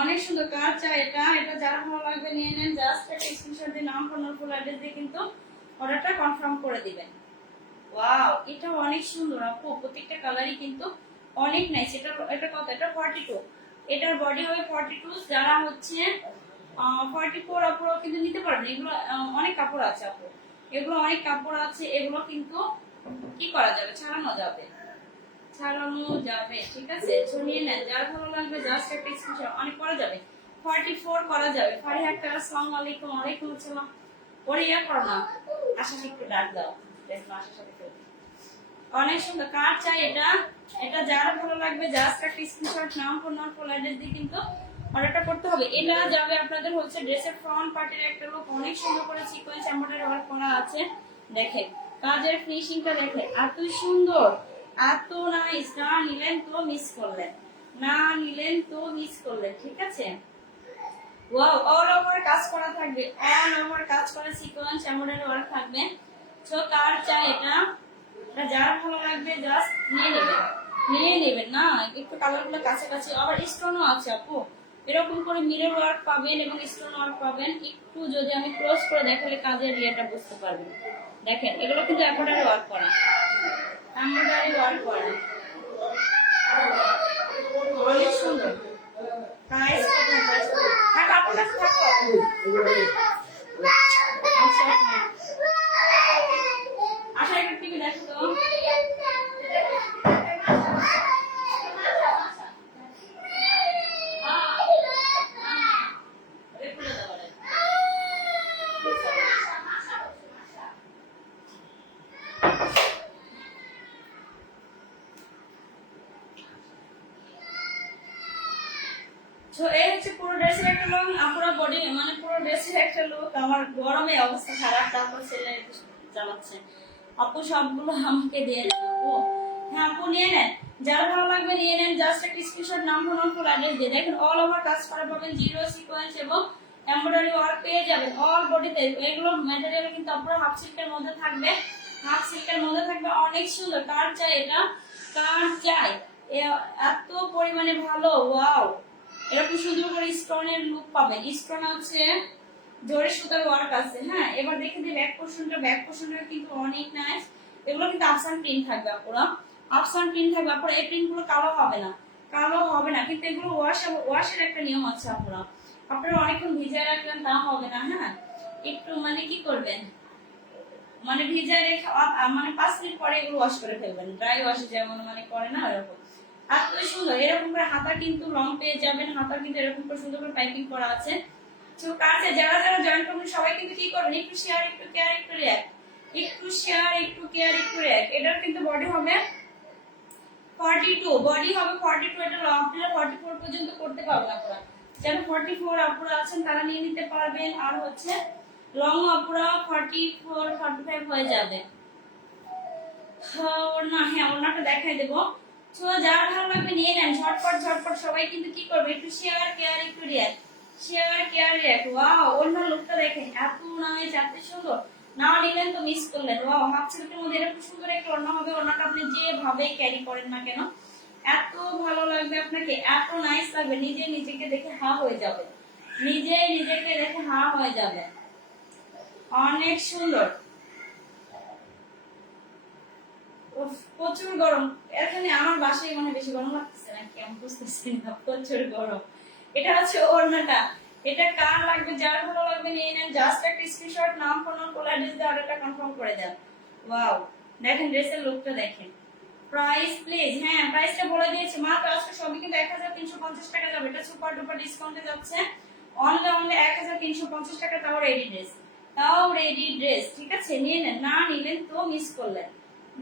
অনেক সুন্দর। কার চাই এটা? এটা যার ভালো লাগবে নিয়ে নেন, জাস্ট একটা স্ক্রিনশট দিয়ে নাম, ফোন নাম্বার, ফুল অ্যাড্রেস দিয়ে কিন্তু অর্ডারটা কনফার্ম করে দিবেন। ওয়াও, এটা অনেক সুন্দর আপু, প্রত্যেকটা কালারই কিন্তু অনেক নাইস। এটা কত? এটা 42, এটার বডি হবে 42। যারা হচ্ছে 44 আপুরা কিন্তু নিতে পারবেন। এগুলো অনেক কাপড় আছে আপু, এগুলো অনেক কাপড় আছে, এগুলো কিন্তু কি করা যাবে, ছাড়ানো যাবে, ছাড়ানো যাবে, ঠিক আছে? নিয়ে নেন, যার ভালো লাগবে জাস্ট একটা স্ক্রিনশট, অনেক করা যাবে, 44 করা যাবে। ফারিহাত টাকা, আসসালামু আলাইকুম। ওয়ালাইকুম আসসালাম। ওরে ইয়া করো না, আশা একটু ডাক দাও, দেখো আশার সাথে খেলতে। অনেক সুন্দর। কার চাই এটা? এটা যার ভালো লাগবে জাস্ট একটা স্ক্রিনশট, নাম, ফোন নাম্বার, ফুল অ্যাড্রেস দিয়ে কিন্তু অর্ডারটা করতে হবে। এটা যাবে আপনাদের হচ্ছে ড্রেসের ফ্রন্ট পার্টের একটা লুক, অনেক সুন্দর করে সিকোয়েন্স এমব্রয়ডারি ওয়ার্ক করা আছে। দেখেন কাজের ফিনিশিংটা, দেখেন এত সুন্দর, এত নাইস। না নিলেন তো মিস করলেন, না নিলেন তো মিস করলেন, ঠিক আছে? ওয়াও, অল ওভার কাজ করা থাকবে, অল ওভার কাজ করা সিকোয়েন্স এমব্রয়ডারি ওয়ার্ক থাকবে। সো কার চাই এটা? এটা যার ভালো লাগবে জাস্ট নিয়ে নেবেন, নিয়ে নেবেন। না একটু কালারগুলো কাছাকাছি, আবার স্টোনও আছে আপু, এরকম করে মিরর ওয়ার্ক পাবেন এবং স্টোন ওয়ার্ক পাবেন। একটু যদি আমি ক্লোজ করে দেখালে কাজের ইয়েটা বুঝতে পারবেন। দেখেন এগুলো কিন্তু এমব্রয়ডারি ওয়ার্ক করা, এমব্রয়ডারি ওয়ার্ক করা, অনেক সুন্দর। প্রাইস কত? হ্যাঁ কাপড়টা থাকো। আশা একটা টিভি দেখো তো। এই হচ্ছে পুরো ড্রেসের একটা লুক, পুরো বডি মানে পুরো ড্রেসের একটা লুক। আমার গরমে অবস্থা খারাপ, তারপর ছেলে জানাচ্ছে আপু সবগুলো আমাকে দিয়ে দেন আপু। হ্যাঁ আপু নিয়ে নেন, যার ভালো লাগবে নিয়ে নেন। জাস্ট একটা স্ক্রিনশট, নাম ফোন ফুল অ্যাড্রেস দিয়ে দেখেন অল ওভার কাজ করা পাবেন, জিরো সিকোয়েন্স এবং এমব্রয়ডারি ওয়ার্ক পেয়ে যাবেন অল বডিতে। এগুলো ম্যাটেরিয়াল কিন্তু আপনারা হাফ সিল্কের মধ্যে থাকবে, হাফ সিল্কের মধ্যে থাকবে, অনেক সুন্দর। কার চাই এটা, কার চাই, এত পরিমাণে ভালো। ওয়াও, এরকম সুন্দর করে স্টোনের লুক পাবেন। স্টোন আছে, জরি সুতার ওয়ার্ক আছে। হ্যাঁ এবার দেখে দিই ব্যাক পোরশনটা, ব্যাক পোরশনটা কিন্তু অনেক নাইস। এগুলো কিন্তু আফসান প্রিন্ট থাকবে আপুরা, আফসান প্রিন্ট থাকবে আপুরা। এই প্রিন্ট গুলো কালো হবে না, কালো হবে না, কিন্তু এগুলো ওয়াশের একটা নিয়ম আছে আপুরা। আপনারা অনেকক্ষণ ভিজায় রাখলেন তা হবে না। হ্যাঁ একটু মানে কি করবেন, মানে ভিজায় রেখে মানে 5 মিনিট পরে এগুলো ওয়াশ করে ফেলবেন, ড্রাই ওয়াশ যেমন মানে করে না এরকম। এত সুন্দর এরকম করে হাতা কিন্তু লং পেয়ে যাবেন, হাতা কিন্তু এরকম করে সুন্দর করে পাইপিং করা আছে। তো কাছে যারা যারা জয়েন করবেন সবাই কিন্তু কি করবেন, একটু শেয়ার, একটু কেয়ার, একটু রিঅ্যাক্ট, একটু শেয়ার, একটু কেয়ার, একটু রিঅ্যাক্ট। এটার কিন্তু বডি হবে 42, বডি হবে 42। এটা আপনারা 44 পর্যন্ত করতে পারবেন আপনারা, যারা 44 আপুরা আছেন তারা নিয়ে নিতে পারবেন। আর হচ্ছে লং আপুরা 44 45 হয়ে যাবে। ওড়না, হ্যাঁ ওড়নাটা দেখাই দেবো। তো যার ভালো লাগবে নিয়ে নেন ঝটপট ঝটপট। সবাই কিন্তু কি করবে, একটু শেয়ার কেয়ার একটু react, share care react. Wow ওড়নার লুকটা দেখেন, এত নাইস, এত সুন্দর। না নিলেন তো মিস করলেন। ওয়াও হাফ সিল্কের মধ্যে এরকম সুন্দর একটা ওড়না হবে। ওড়নাটা আপনি যেভাবে ক্যারি করেন না কেন এত ভালো লাগবে আপনাকে, এত নাইস লাগবে, নিজে নিজেকে দেখে হা হয়ে যাবে, নিজে নিজেকে দেখে হা হয়ে যাবে, অনেক সুন্দর। প্রচুর গরম এখানে, আমার বাসায় মনে বেশি গরম লাগতেছে না কেমন বুঝতেছি না, প্রচুর গরম। এটা হচ্ছে ওড়নাটা, এটা কার লাগবে, যার ভালো লাগবে নিয়ে নেন। জাস্ট একটা স্ক্রিনশট, নাম ফোন কল অ্যাড্রেস দিয়ে অর্ডারটা কনফার্ম করে দেন। ওয়াও দেখেন ড্রেসের লুকটা দেখেন। প্রাইস প্লিজ, হ্যাঁ প্রাইসটা বলে দিয়েছি, মাত্র আজকে সবই কিন্তু 1350 টাকা যাবে। এটা সুপার ডুপার ডিসকাউন্টে যাচ্ছে, অনলি অনলি 1350 টাকা, তাও রেডি ড্রেস, তাও রেডি ড্রেস। ঠিক আছে নিয়ে নেন, না নিলেন তো মিস করলেন,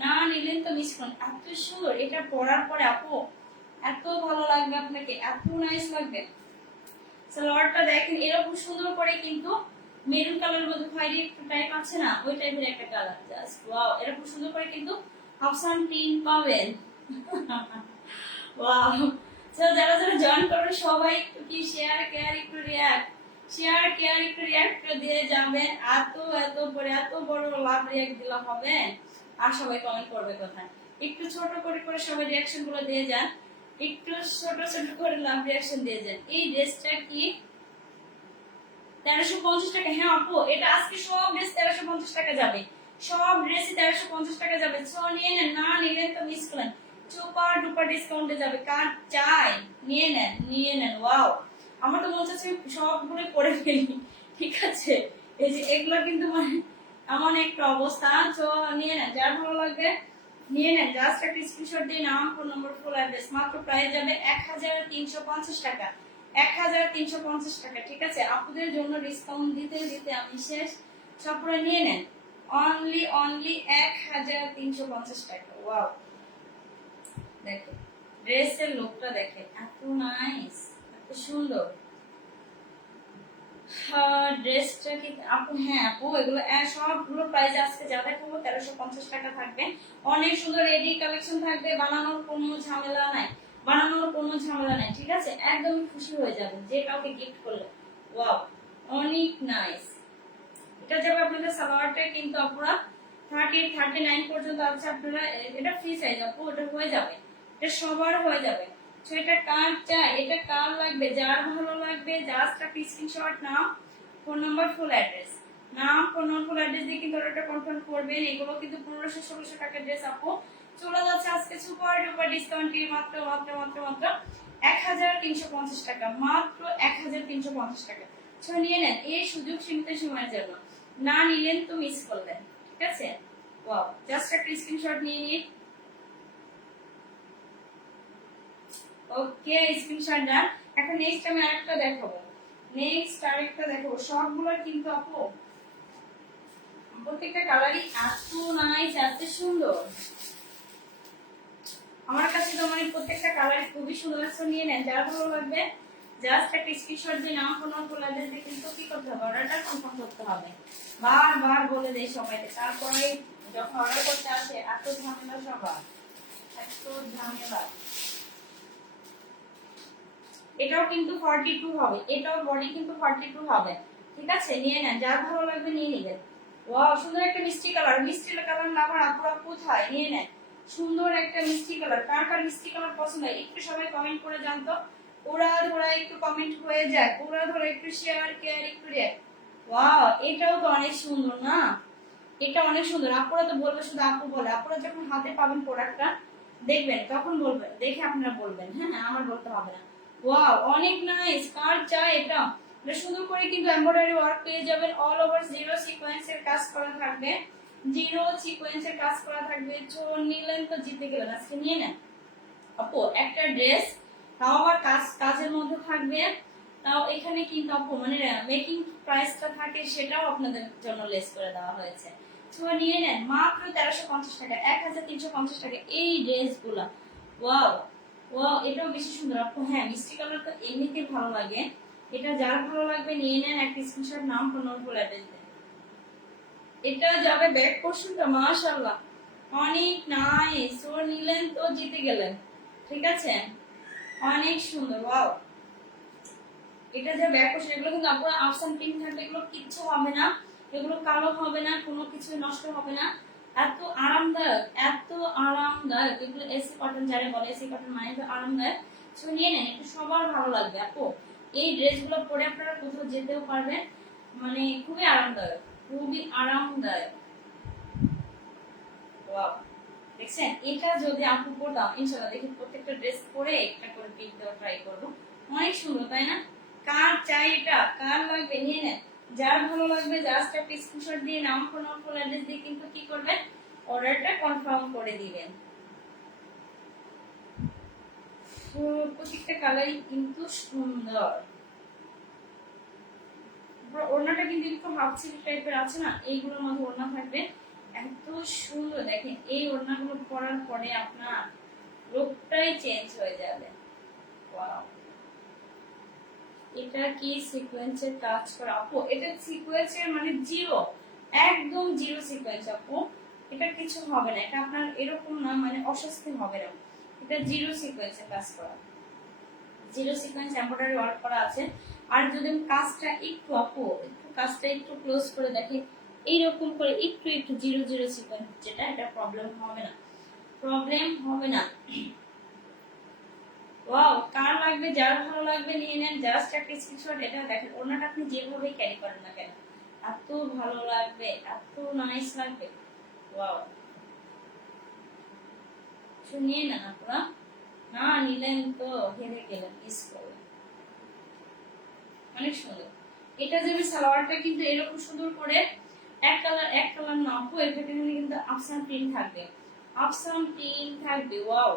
না নিলেন তো মিস করলেন। এত সুন্দর, এটা পরার পরে আপু এত ভালো লাগবে আপনাকে, এত নাইস লাগবে। সালোয়ারটা দেখেন এরকম সুন্দর করে কিন্তু মেরুন কালারের মধ্যে খয়েরি একটু টাইপ আছে না, ওই টাইপের একটা কালার। জাস্ট ওয়াও, এরকম সুন্দর করে কিন্তু অপশন 3 পাবেন। ওয়াও, সো যারা যারা জয়েন করবে সবাই একটু কি শেয়ার কেয়ার একটু রিঅ্যাক্ট, শেয়ার কেয়ার একটু রিঅ্যাক্ট করে দিয়ে যাবেন। এত এত বড় এত বড় লাভ রিঅ্যাক্ট দিলে হবে। আর সবাই কমেন্ট করবে কোথায়, একটু ছোট করে করে সবাই রিঅ্যাকশন গুলো দিয়ে যান, একটু ছোট ছোট করে লাভ রিঅ্যাকশন দিয়ে যান। এই ড্রেসটা কি 1350 টাকা? হ্যাঁ আপু এটা আজকে সব ড্রেস 1350 টাকা যাবে, সব ড্রেসই 1350 টাকা যাবে। সো নিয়ে নেন, না নিলেন তো মিস করলেন, সুপার ডুপার ডিসকাউন্টে যাবে। কার চাই নিয়ে নেন, নিয়ে নেন। ওয়াও আমার তো মনে হচ্ছে সবগুলো পরে ফেলি। ঠিক আছে এই যে এগুলো কিন্তু মানে এমন একটা অবস্থা। তো নিয়ে নেন, যার ভালো লাগবে নিয়ে নেন। জাস্ট একটা স্ক্রিনশট দিয়ে নাম ফোন নম্বর ফুল অ্যাড্রেস, মাত্র প্রাইস যাবে 1350 টাকা, 1350 টাকা। ঠিক আছে আপনাদের জন্য ডিসকাউন্ট দিতে দিতে আমি শেষ, সবগুলো নিয়ে নেন। অনলি অনলি 1350 টাকা। ওয়াও দেখো ড্রেসের লুকটা দেখেন, এত নাইস, এত সুন্দর। ড্রেসটা কি আপু, হ্যাঁ আপু এগুলো সবগুলো প্রাইস আজকে যা দেখাবো 1350 টাকা থাকবে। অনেক সুন্দর রেডি কালেকশন থাকবে, বানানোর কোনো ঝামেলা নাই, বানানোর কোনো ঝামেলা নাই। ঠিক আছে একদম খুশি হয়ে যাবেন যে কাউকে গিফট করলে। ওয়াও অনেক নাইস। এটা যাবে আপনাদের সালোয়ারটা কিন্তু আপুরা 30 39 পর্যন্ত আছে। আপনারা এটা ফ্রি সাইজ আপু, এটা হয়ে যাবে, এটা সবার হয়ে যাবে। তো এটা কার চাই, এটা কার লাগবে, যার ভালো লাগবে জাস্ট একটা স্ক্রিনশট নাও, ফোন নাম্বার ফুল অ্যাড্রেস, নাম ফোন নাম্বার ফুল অ্যাড্রেস দিয়ে কিন্তু অর্ডারটা কনফার্ম করবেন। এগুলো কিন্তু 1500-1600 টাকার ড্রেস আপু চলে যাচ্ছে আজকে সুপার ডুপার ডিসকাউন্টে মাত্র মাত্র মাত্র মাত্র 1350 টাকা, মাত্র 1350 টাকা। তো নিয়ে নেন, এই সুযোগ সীমিত সময়ের জন্য, না নিলেন তো মিস করলেন। ঠিক আছে ওয়াও জাস্ট একটা স্ক্রিনশট নিয়ে নিন। ওকে স্ক্রিনশট ডান। এখন নেক্সট আমি আরেকটা দেখাবো, নেক্সট আরেকটা দেখাবো। সবগুলো কিন্তু আপু প্রত্যেকটা কালারই এত নাইস, এত সুন্দর। আমার কাছে তো মানে প্রত্যেকটা কালারই খুবই সুন্দর লাগছে। নিয়ে নেন, যার ভালো লাগবে জাস্ট একটা স্ক্রিনশট দিয়ে নাম ফোন নাম্বার অ্যাড্রেস দিয়ে কিন্তু কি করতে হবে, অর্ডারটা কনফার্ম করতে হবে। বারবার বলে দেই সবাইকে, তারপরে যখন অর্ডার করতে আসে এত ঝামেলা সবার। এত ঝামেলা। এটাও কিন্তু 42 হবে, এটাও বডি কিন্তু 42 হবে। ঠিক আছে, নিয়ে নেন, যার ভালো লাগবে নিয়ে নেবেন। ওয়াও, সুন্দর একটা মিষ্টি কালার। মিষ্টি কালার লাভার আপুরা কোথায়? নিয়ে নেন, সুন্দর একটা মিষ্টি কালার। কার কার মিষ্টি কালার পছন্দ হয় একটু সবাই কমেন্ট করে জানতো। ওরা ধরা একটু কমেন্ট হয়ে যায়, ওরা ধরা একটু শেয়ার কেয়ার একটু রিঅ্যাক্ট। ওয়াও, এটাও তো অনেক সুন্দর না? এটা অনেক সুন্দর। আপুরা তো বলবে, শুধু আপু বলে। আপুরা যখন হাতে পাবেন প্রোডাক্টটা দেখবেন তখন বলবেন, দেখে আপনারা বলবেন। হ্যাঁ হ্যাঁ, আমার বলতে হবে না। ওয়াও, অনেক নাইস। কার চাই এটা? এটা সুন্দর করে কিন্তু এমব্রয়ডারি ওয়ার্ক পেয়ে যাবেন। অল ওভার জিরো সিকোয়েন্সের কাজ করা থাকবে, জিরো সিকোয়েন্সের কাজ করা থাকবে। নিলেন তো জিতে গেলেন। আজকে নিয়ে নেন আপু একটা ড্রেস, তাও আবার কাজের মধ্যে থাকবে। তাও এখানে কিন্তু আপু মানে মেকিং প্রাইসটা থাকে, সেটাও আপনাদের জন্য লেস করে দেওয়া হয়েছে। তো নিয়ে নেন মাত্র 1350 টাকা, 1350 টাকা এই ড্রেসগুলা। ওয়াও ওয়াও, এটাও বেশি সুন্দর আপু। হ্যাঁ, মিষ্টি কালার তো এমনিতেই ভালো লাগে। এটা যার ভালো লাগবে নিয়ে নেন, একটা স্ক্রিনশট, নাম ফোন নম্বর অ্যাড্রেস দেন। এটা যাবে ব্যাক পোরশনটা, মাশাআল্লাহ অনেক নাইস। ও নিলেন তো জিতে গেলেন। ঠিক আছে, অনেক সুন্দর। ওয়াও, এটা যে ব্যাক পোরশন, এগুলো কিন্তু আপনারা আফসান প্রিন্ট থাকলে এগুলো কিচ্ছু হবে না, এগুলো কালো হবে না, কোনো কিছু নষ্ট হবে না। এত আরামদায়ক, এত আরামদায়ক। এগুলো এসি কটন যারা বলে, এসি কটন মানে তো আরামদায়ক। সো নিয়ে নেন, একটু সবার ভালো লাগবে আপু। এই ড্রেসগুলো পরে আপনারা কোথাও যেতেও পারবেন, মানে খুবই আরামদায়ক, খুবই আরামদায়ক। ওয়াও, দেখছেন? এটা যদি আপু পরতাম ইনশাআল্লাহ, দেখি প্রত্যেকটা ড্রেস পরে একটা করে পিক দেওয়া ট্রাই করব। অনেক সুন্দর, তাই না? কার চাই এটা? কার লাগবে নিয়ে নেন, যার ভালো লাগবে জাস্ট একটা স্ক্রিনশট দিয়ে নাম ফোন নম্বর অ্যাড্রেস দিয়ে কিন্তু কি করবেন, অর্ডারটা কনফার্ম করে দিবেন। প্রত্যেকটা কালারই কিন্তু সুন্দর। ওড়নাটা কিন্তু একটু হাফ সিল্ক টাইপের আছে না, এইগুলোর মধ্যে ওড়না থাকবে। এত সুন্দর, দেখেন এই ওড়নাগুলো পরার পরে আপনার লুকটাই চেঞ্জ হয়ে যাবে। ওয়াও, এটা কি সিকোয়েন্সের কাজ করা আপু? এটা সিকোয়েন্সের মানে জিরো, একদম জিরো সিকোয়েন্স আপু। এটা কিছু হবে না, এটা আপনার এরকম না মানে অস্বস্তি হবে না। এটা জিরো সিকোয়েন্সের কাজ করা, জিরো সিকোয়েন্স এমব্রয়ডারি ওয়ার্ক করা আছে। আর যদি কাজটা একটু আপু, একটু কাজটা একটু ক্লোজ করে দেখি, এইরকম করে একটু একটু জিরো জিরো সিকোয়েন্স, যেটা এটা প্রবলেম হবে না, প্রবলেম হবে না। ওয়াও, কার লাগবে, যার ভালো লাগবে নিয়ে নেন, জাস্ট একটা স্ক্রিনশট। এটা দেখেন ওনাটা আপনি যেভাবে ক্যারি করেন না কেন এত ভালো লাগবে, এত নাইস লাগবে। ওয়াও, শুনিয়ে না আপনারা, না নিলেন তো হেরে গেলেন, মিস করলেন। অনেক সুন্দর। এটা যে সালোয়ারটা কিন্তু এরকম সুন্দর করে এক কালার না আপু, এটা কিন্তু আফসান প্রিন্ট থাকবে, আফসান প্রিন্ট থাকবে। ওয়াও,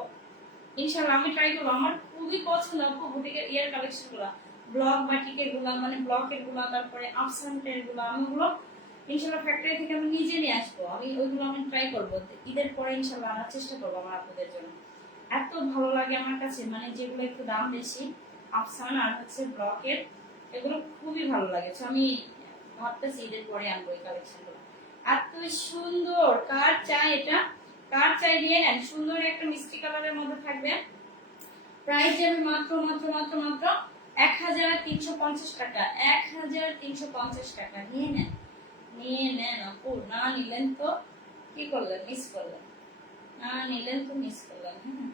ইনশাআল্লাহ আমি ট্রাই করব। আমার খুবই পছন্দ আপু বুটিকের ইয়ার কালেকশন গুলা, ব্লক বাটিকের গুলা, মানে ব্লকের গুলা, তারপরে আফসানের গুলা। আমি ওগুলো ইনশাআল্লাহ ফ্যাক্টরি থেকে আমি নিজে নিয়ে আসবো। আমি ওইগুলো আমি ট্রাই করব, ঈদের পরে ইনশাআল্লাহ আনার চেষ্টা করব আমার আপনাদের জন্য। এত ভালো লাগে আমার কাছে, মানে যেগুলো একটু দাম বেশি, আফসান আর হচ্ছে ব্লকের, এগুলো খুবই ভালো লাগে। তো আমি ভাবতেছি ঈদের পরে আনবো এই কালেকশন গুলো। এত সুন্দর, কার চাই এটা? কার চাই নিয়ে নেন। সুন্দর একটা মিষ্টি কালারের মধ্যে থাকবে। প্রাইস যাবে মাত্র মাত্র মাত্র মাত্র 1350 টাকা, 1350 টাকা। নিয়ে নেন, নিয়ে নেন আপু। না নিলেন তো কি করলেন, মিস করলেন। না নিলেন তো মিস করলেন। হ্যাঁ,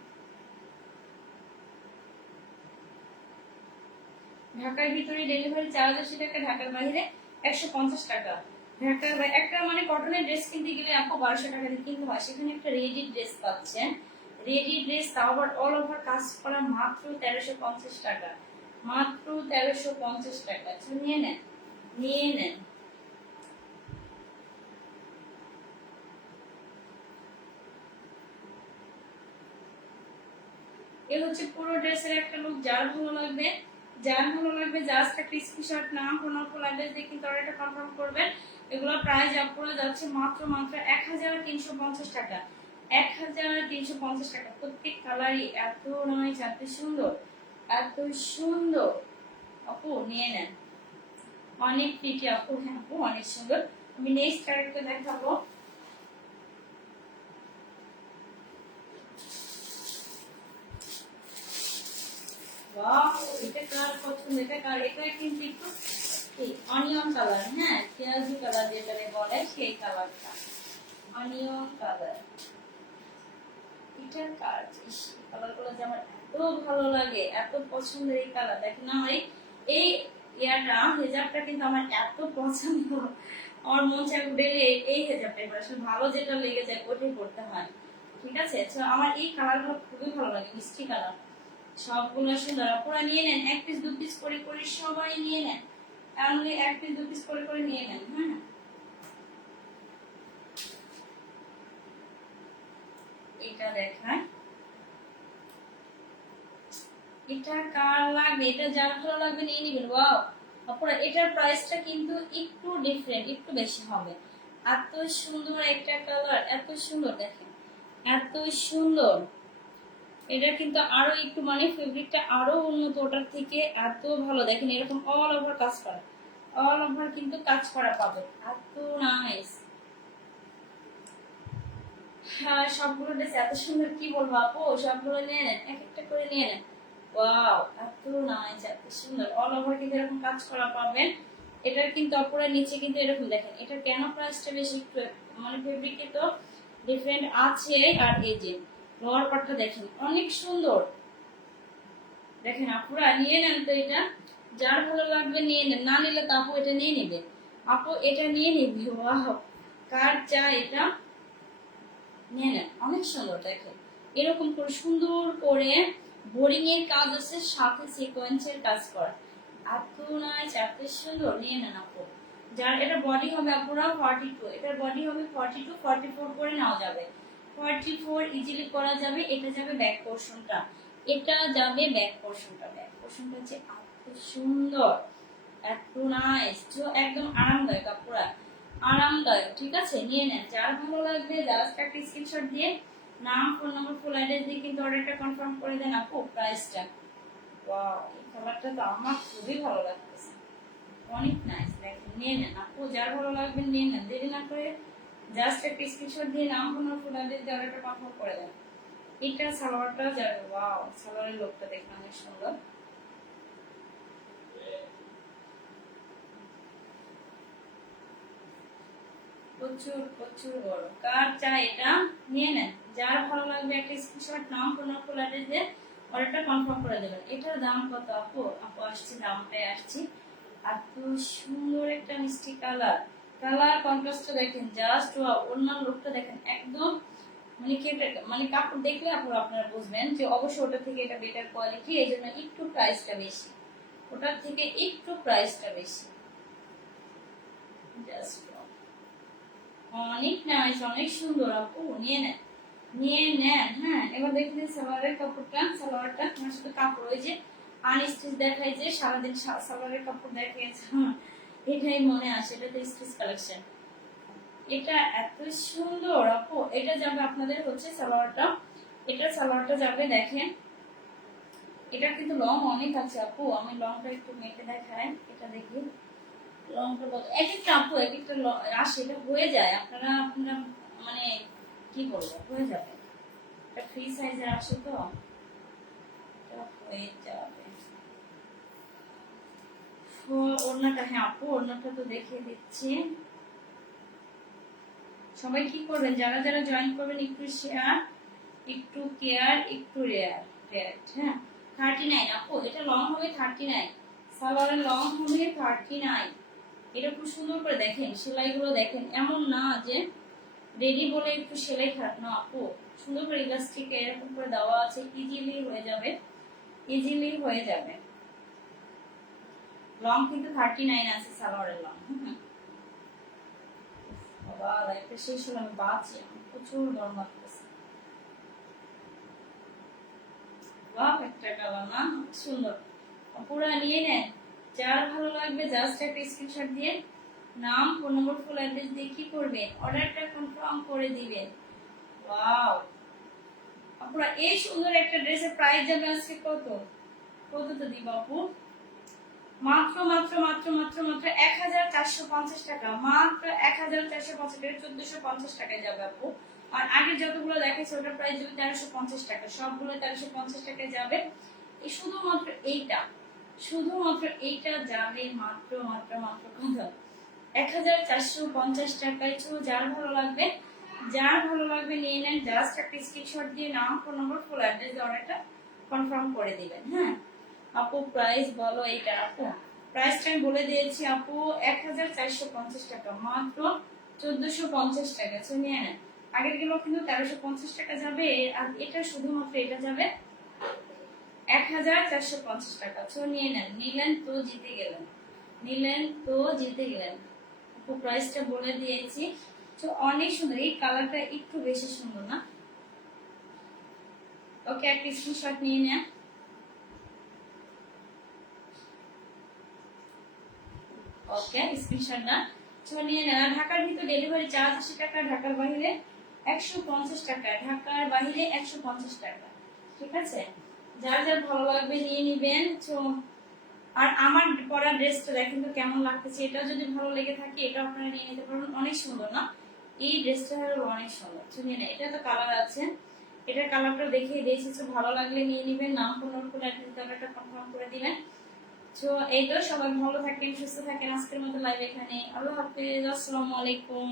ঢাকার ভিতরে ডেলিভারি চার্জ 80 টাকা, ঢাকার বাইরে 150 টাকা। ঢাকার বাইরে একটা মানে কটনের ড্রেস কিনতে গেলে আপু 1200 টাকা দিয়ে কিনতে হয়, সেখানে একটা রেডি ড্রেস পাচ্ছেন, রেডি ড্রেস, তাও আবার অল ওভার কাজ করা, মাত্র 1350 টাকা, মাত্র 1350 টাকা। নিয়ে নেন, নিয়ে নেন। এই হচ্ছে পুরো ড্রেসের একটা লুক। যার ভালো লাগবে, যার ভালো লাগবে জাস্ট একটা স্ক্রিনশট, নাম ফোন নম্বর অ্যাড্রেস দিয়ে কিন্তু অর্ডারটা কনফার্ম করবেন। এগুলোর প্রাইস আপনারা যাচ্ছে মাত্র মাত্র 1350 টাকা, 1350 টাকা। প্রত্যেক কালারই এত নাইস, এত সুন্দর, এত সুন্দর। আপু নিয়ে নেন, অনেক প্রিটি আপু। হ্যাঁ আপু, অনেক সুন্দর। আমি নেক্সট ক্যারেক্টার দেখাবো। বাহ, এটা কার পছন্দ, এটা কার? এটা কিন্তু একটু অনিয়ন কালার, হ্যাঁ, পেঁয়াজি কালার যেটাকে বলে সেই কালারটা, অনিয়ন কালার। এটার কালার, কালারগুলো যে আমার এত ভালো লাগে, এত পছন্দের এই কালার। দেখেন আমার এই ইয়াটা হেজাবটা কিন্তু আমার এত পছন্দ, আমার মন চায় ডেলি এই হেজাবটা পরে, আসলে ভালো যেটা লেগে যায় ওটাই পড়তে হয়, ঠিক আছে। তো আমার এই কালারগুলো খুবই ভালো লাগে, মিষ্টি কালার, সবগুলো সুন্দর। আপনারা নিয়ে নেন, এক পিস দু পিস করে করে সবাই নিয়ে নেন, তাহলে এক পিস দু পিস করে করে নিয়ে নেন। হ্যাঁ, এটা দেখায়, এটা কার লাগবে, এটা যার ভালো লাগবে নিয়ে নিবেন। ওয়াও আপনারা, এটার প্রাইসটা কিন্তু একটু ডিফারেন্ট, একটু বেশি হবে। এত সুন্দর একটা কালার, এত সুন্দর, দেখেন এত সুন্দর। এটা কিন্তু আরো একটু মানে ফেব্রিকটা আরো উন্নত ওটার থেকে, এত ভালো। দেখেন এরকম অল ওভার কাজ করা, অল ওভার কিন্তু কাজ করা পাবে, এত নাইস। হ্যাঁ, সবগুলো ড্রেস এত সুন্দর, কি বলবো আপু, সবগুলো নিয়ে নেন, এক একটা করে নিয়ে নেন। ওয়াও, এত নাইস, এত সুন্দর, অল ওভার কিন্তু এরকম কাজ করা পাবেন। এটার কিন্তু অপরের নিচে কিন্তু এরকম, দেখেন এটা কেন প্রাইসটা বেশি, একটু মানে ফেব্রিকে তো ডিফারেন্ট আছে। আর এই যে লোয়ার পার্টটা দেখেন অনেক সুন্দর, দেখেন আপুরা নিয়ে নেন তো, এটা যার ভালো লাগবে নিয়ে নেন, না নিলে তো আপু এটা নিয়ে নেবে, আপু এটা নিয়ে নিবি। ওয়াও, কার চাই এটা নিয়ে নেন, অনেক সুন্দর। দেখেন এরকম করে সুন্দর করে বোরিং এর কাজ আছে, সাথে সিকোয়েন্সের কাজ করা, এত নাইস, এত সুন্দর। নিয়ে নেন আপু, যার এটা বডি হবে আপুরা 42, এটার বডি হবে 42, 44 করে নেওয়া যাবে, 44 ইজিলি করা যাবে। এটা যাবে ব্যাক পোরশনটা, এটা যাবে ব্যাক পোরশনটা, ব্যাক পোরশনটা হচ্ছে এত সুন্দর, এত নাইস, তো একদম আরামদায়ক আপুরা, আরামদায়ক, ঠিক আছে। নিয়ে নেন, যার ভালো লাগবে জাস্ট একটা স্ক্রিনশট দিয়ে নাম, ফোন নম্বর, ফুল অ্যাড্রেস দিয়ে কিন্তু অর্ডারটা কনফার্ম করে দেন আপু। প্রাইসটা, ওয়াও, এই কালারটা তো আমার খুবই ভালো লাগতেছে, অনেক নাইস। দেখেন নিয়ে নেন আপু, যার ভালো লাগবে নিয়ে নেন, দেরি না করে জাস্ট একটা স্ক্রিনশট দিয়ে নাম, ফোন নম্বর, ফুল অ্যাড্রেস দিয়ে অর্ডারটা কনফার্ম করে দেন। এটা সালোয়ারটা যাবে, ওয়াও, সালোয়ারের লুকটা দেখতে অনেক সুন্দর, প্রচুর প্রচুর বড়। কার চাই এটা নিয়ে নেন, যার ভালো লাগবে একটা স্ক্রিনশট, নাম, ফোন নম্বর, ফুল অ্যাড্রেস দিয়ে অর্ডারটা কনফার্ম করে দেবেন। এটার দাম কত আপু? আপু আসছে, দামটাই আসছি। এত সুন্দর একটা মিষ্টি কালার, কালার কন্ট্রাস্টটা দেখেন জাস্ট ওয়াও, ওনার লুকটা দেখেন একদম মানে কেটে, মানে কাপড় দেখলে আপনারা বুঝবেন যে অবশ্যই ওটা থেকে এটা বেটার কোয়ালিটি, এই জন্য একটু প্রাইসটা বেশি, ওটার থেকে একটু প্রাইসটা বেশি। জাস্ট অনেক নাইস, অনেক সুন্দর আপু, নিয়ে নেন, নিয়ে নেন। হ্যাঁ, এবার দেখুন সালোয়ারের কাপড়টা, সালোয়ারটা আমার সাথে কাপড় ওই যে আনস্টিচ দেখায়, যে সারাদিন সালোয়ারের কাপড় দেখিয়েছে, এটাই মনে আসে, এটা তো স্টিচ কালেকশন। এটা এত সুন্দর আপু, এটা যাবে আপনাদের হচ্ছে সালোয়ারটা, এটা সালোয়ারটা যাবে, দেখেন এটা কিন্তু লং অনেক আছে আপু, আমি লংটা একটু মেপে দেখাই, এটা দেখি লংটা কত, এক একটা আপু এক একটা আসে, এটা হয়ে যায়, আপনারা মানে কি বলবো, হয়ে যাবে, এটা ফ্রি সাইজের আসে, তো এটা হয়ে যাবে। ওড়নাটা, হ্যাঁ আপু ওড়নাটা তো দেখিয়ে দিচ্ছি। সবাই কি করবেন, যারা যারা জয়েন করবেন একটু শেয়ার, একটু কেয়ার, একটু রেয়ার, হ্যাঁ 39 আপু, এটা লং হবে 39, সালোয়ারের লং হবে 39। এটা খুব সুন্দর করে দেখেন, সেলাইগুলো দেখেন, এমন না যে রেডি বলে একটু সেলাই খারাপ না আপু, সুন্দর করে ইলাস্টিক এরকম করে দেওয়া আছে, ইজিলি হয়ে যাবে, ইজিলি হয়ে যাবে। লং কিন্তু 39 আছে সালোয়ারের লং। বাবা লাইফটা শেষ হলো, আমি বাঁচি, আমি প্রচুর গরম লাগতেছে। বাহ, একটা কালার না, সুন্দর, পুরা নিয়ে নেন, যার ভালো লাগবে জাস্ট একটা স্ক্রিনশট দিয়ে নাম, ফোন নম্বর, ফুল অ্যাড্রেস দিয়ে কি করবেন, অর্ডারটা কনফার্ম করে দিবেন। ওয়াও আপুরা, এই সুন্দর একটা ড্রেসের প্রাইস যাবে আজকে কত, কত তো দিব আপু, মাত্র মাত্র মাত্র মাত্র মাত্র 1450 টাকা, মাত্র 1450 টাকা, 1450 টাকায় যাবে আপু। আর আগে যতগুলো দেখাইছে ওটার প্রাইস যাবে 1350 টাকা, সবগুলো 1350 টাকায় যাবে। এই শুধুমাত্র এইটা যাবে মাত্র মাত্র মাত্র কত 1450 টাকায়। তো যার ভালো লাগবে নিয়ে নেন। জাস্ট একটা স্ক্রিনশট দিয়ে নাম, ফোন নম্বর, ফুল অ্যাড্রেস অর্ডারটা কনফার্ম করে দিবেন। হ্যাঁ আপু প্রাইস বলো এইটা। আপু প্রাইসটা আমি বলে দিয়েছি আপু 1450 টাকা, মাত্র 1450 টাকা। তো নিয়ে নেন। আগের গুলো কিন্তু 1350 টাকা যাবে, আর এটা শুধুমাত্র এটা যাবে 1450 টাকা। তো নিয়ে নেন। নিলেন তো জিতে গেলেন। আপু প্রাইসটা বলে দিয়েছি। তো অনেক সুন্দর, এই কালারটা একটু বেশি সুন্দর না? ওকে একটা স্ক্রিনশট নিয়ে নেন। ওকে স্ক্রিনশট না, তো নিয়ে নেন। ঢাকার ভিতর ডেলিভারি চার্জ 80 টাকা, ঢাকার বাইরে 150 টাকা, ঢাকার বাইরে 150 টাকা। ঠিক আছে, যার যার ভালো লাগবে নিয়ে নিবেন। তো আর আমার পরা ড্রেসটা দেখেন তো কেমন লাগতেছে, এটা যদি ভালো লেগে থাকে এটা আপনারা নিয়ে নিতে পারবেন। অনেক সুন্দর না? এই ড্রেসটা হলো অনেক সুন্দর। তো নিয়ে নেন। এটা তো কালার আছে, এটার কালারটা দেখিয়ে দিয়েছি। তো ভালো লাগলে নিয়ে নিবেন। নাম ফোন নম্বর অ্যাড্রেসটা কনফার্ম করে দিবেন। তো এই তো, সবাই ভালো থাকেন, সুস্থ থাকেন। আজকের মতো লাইভ এখানে। আল্লাহ হাফেজ, আসসালামু আলাইকুম।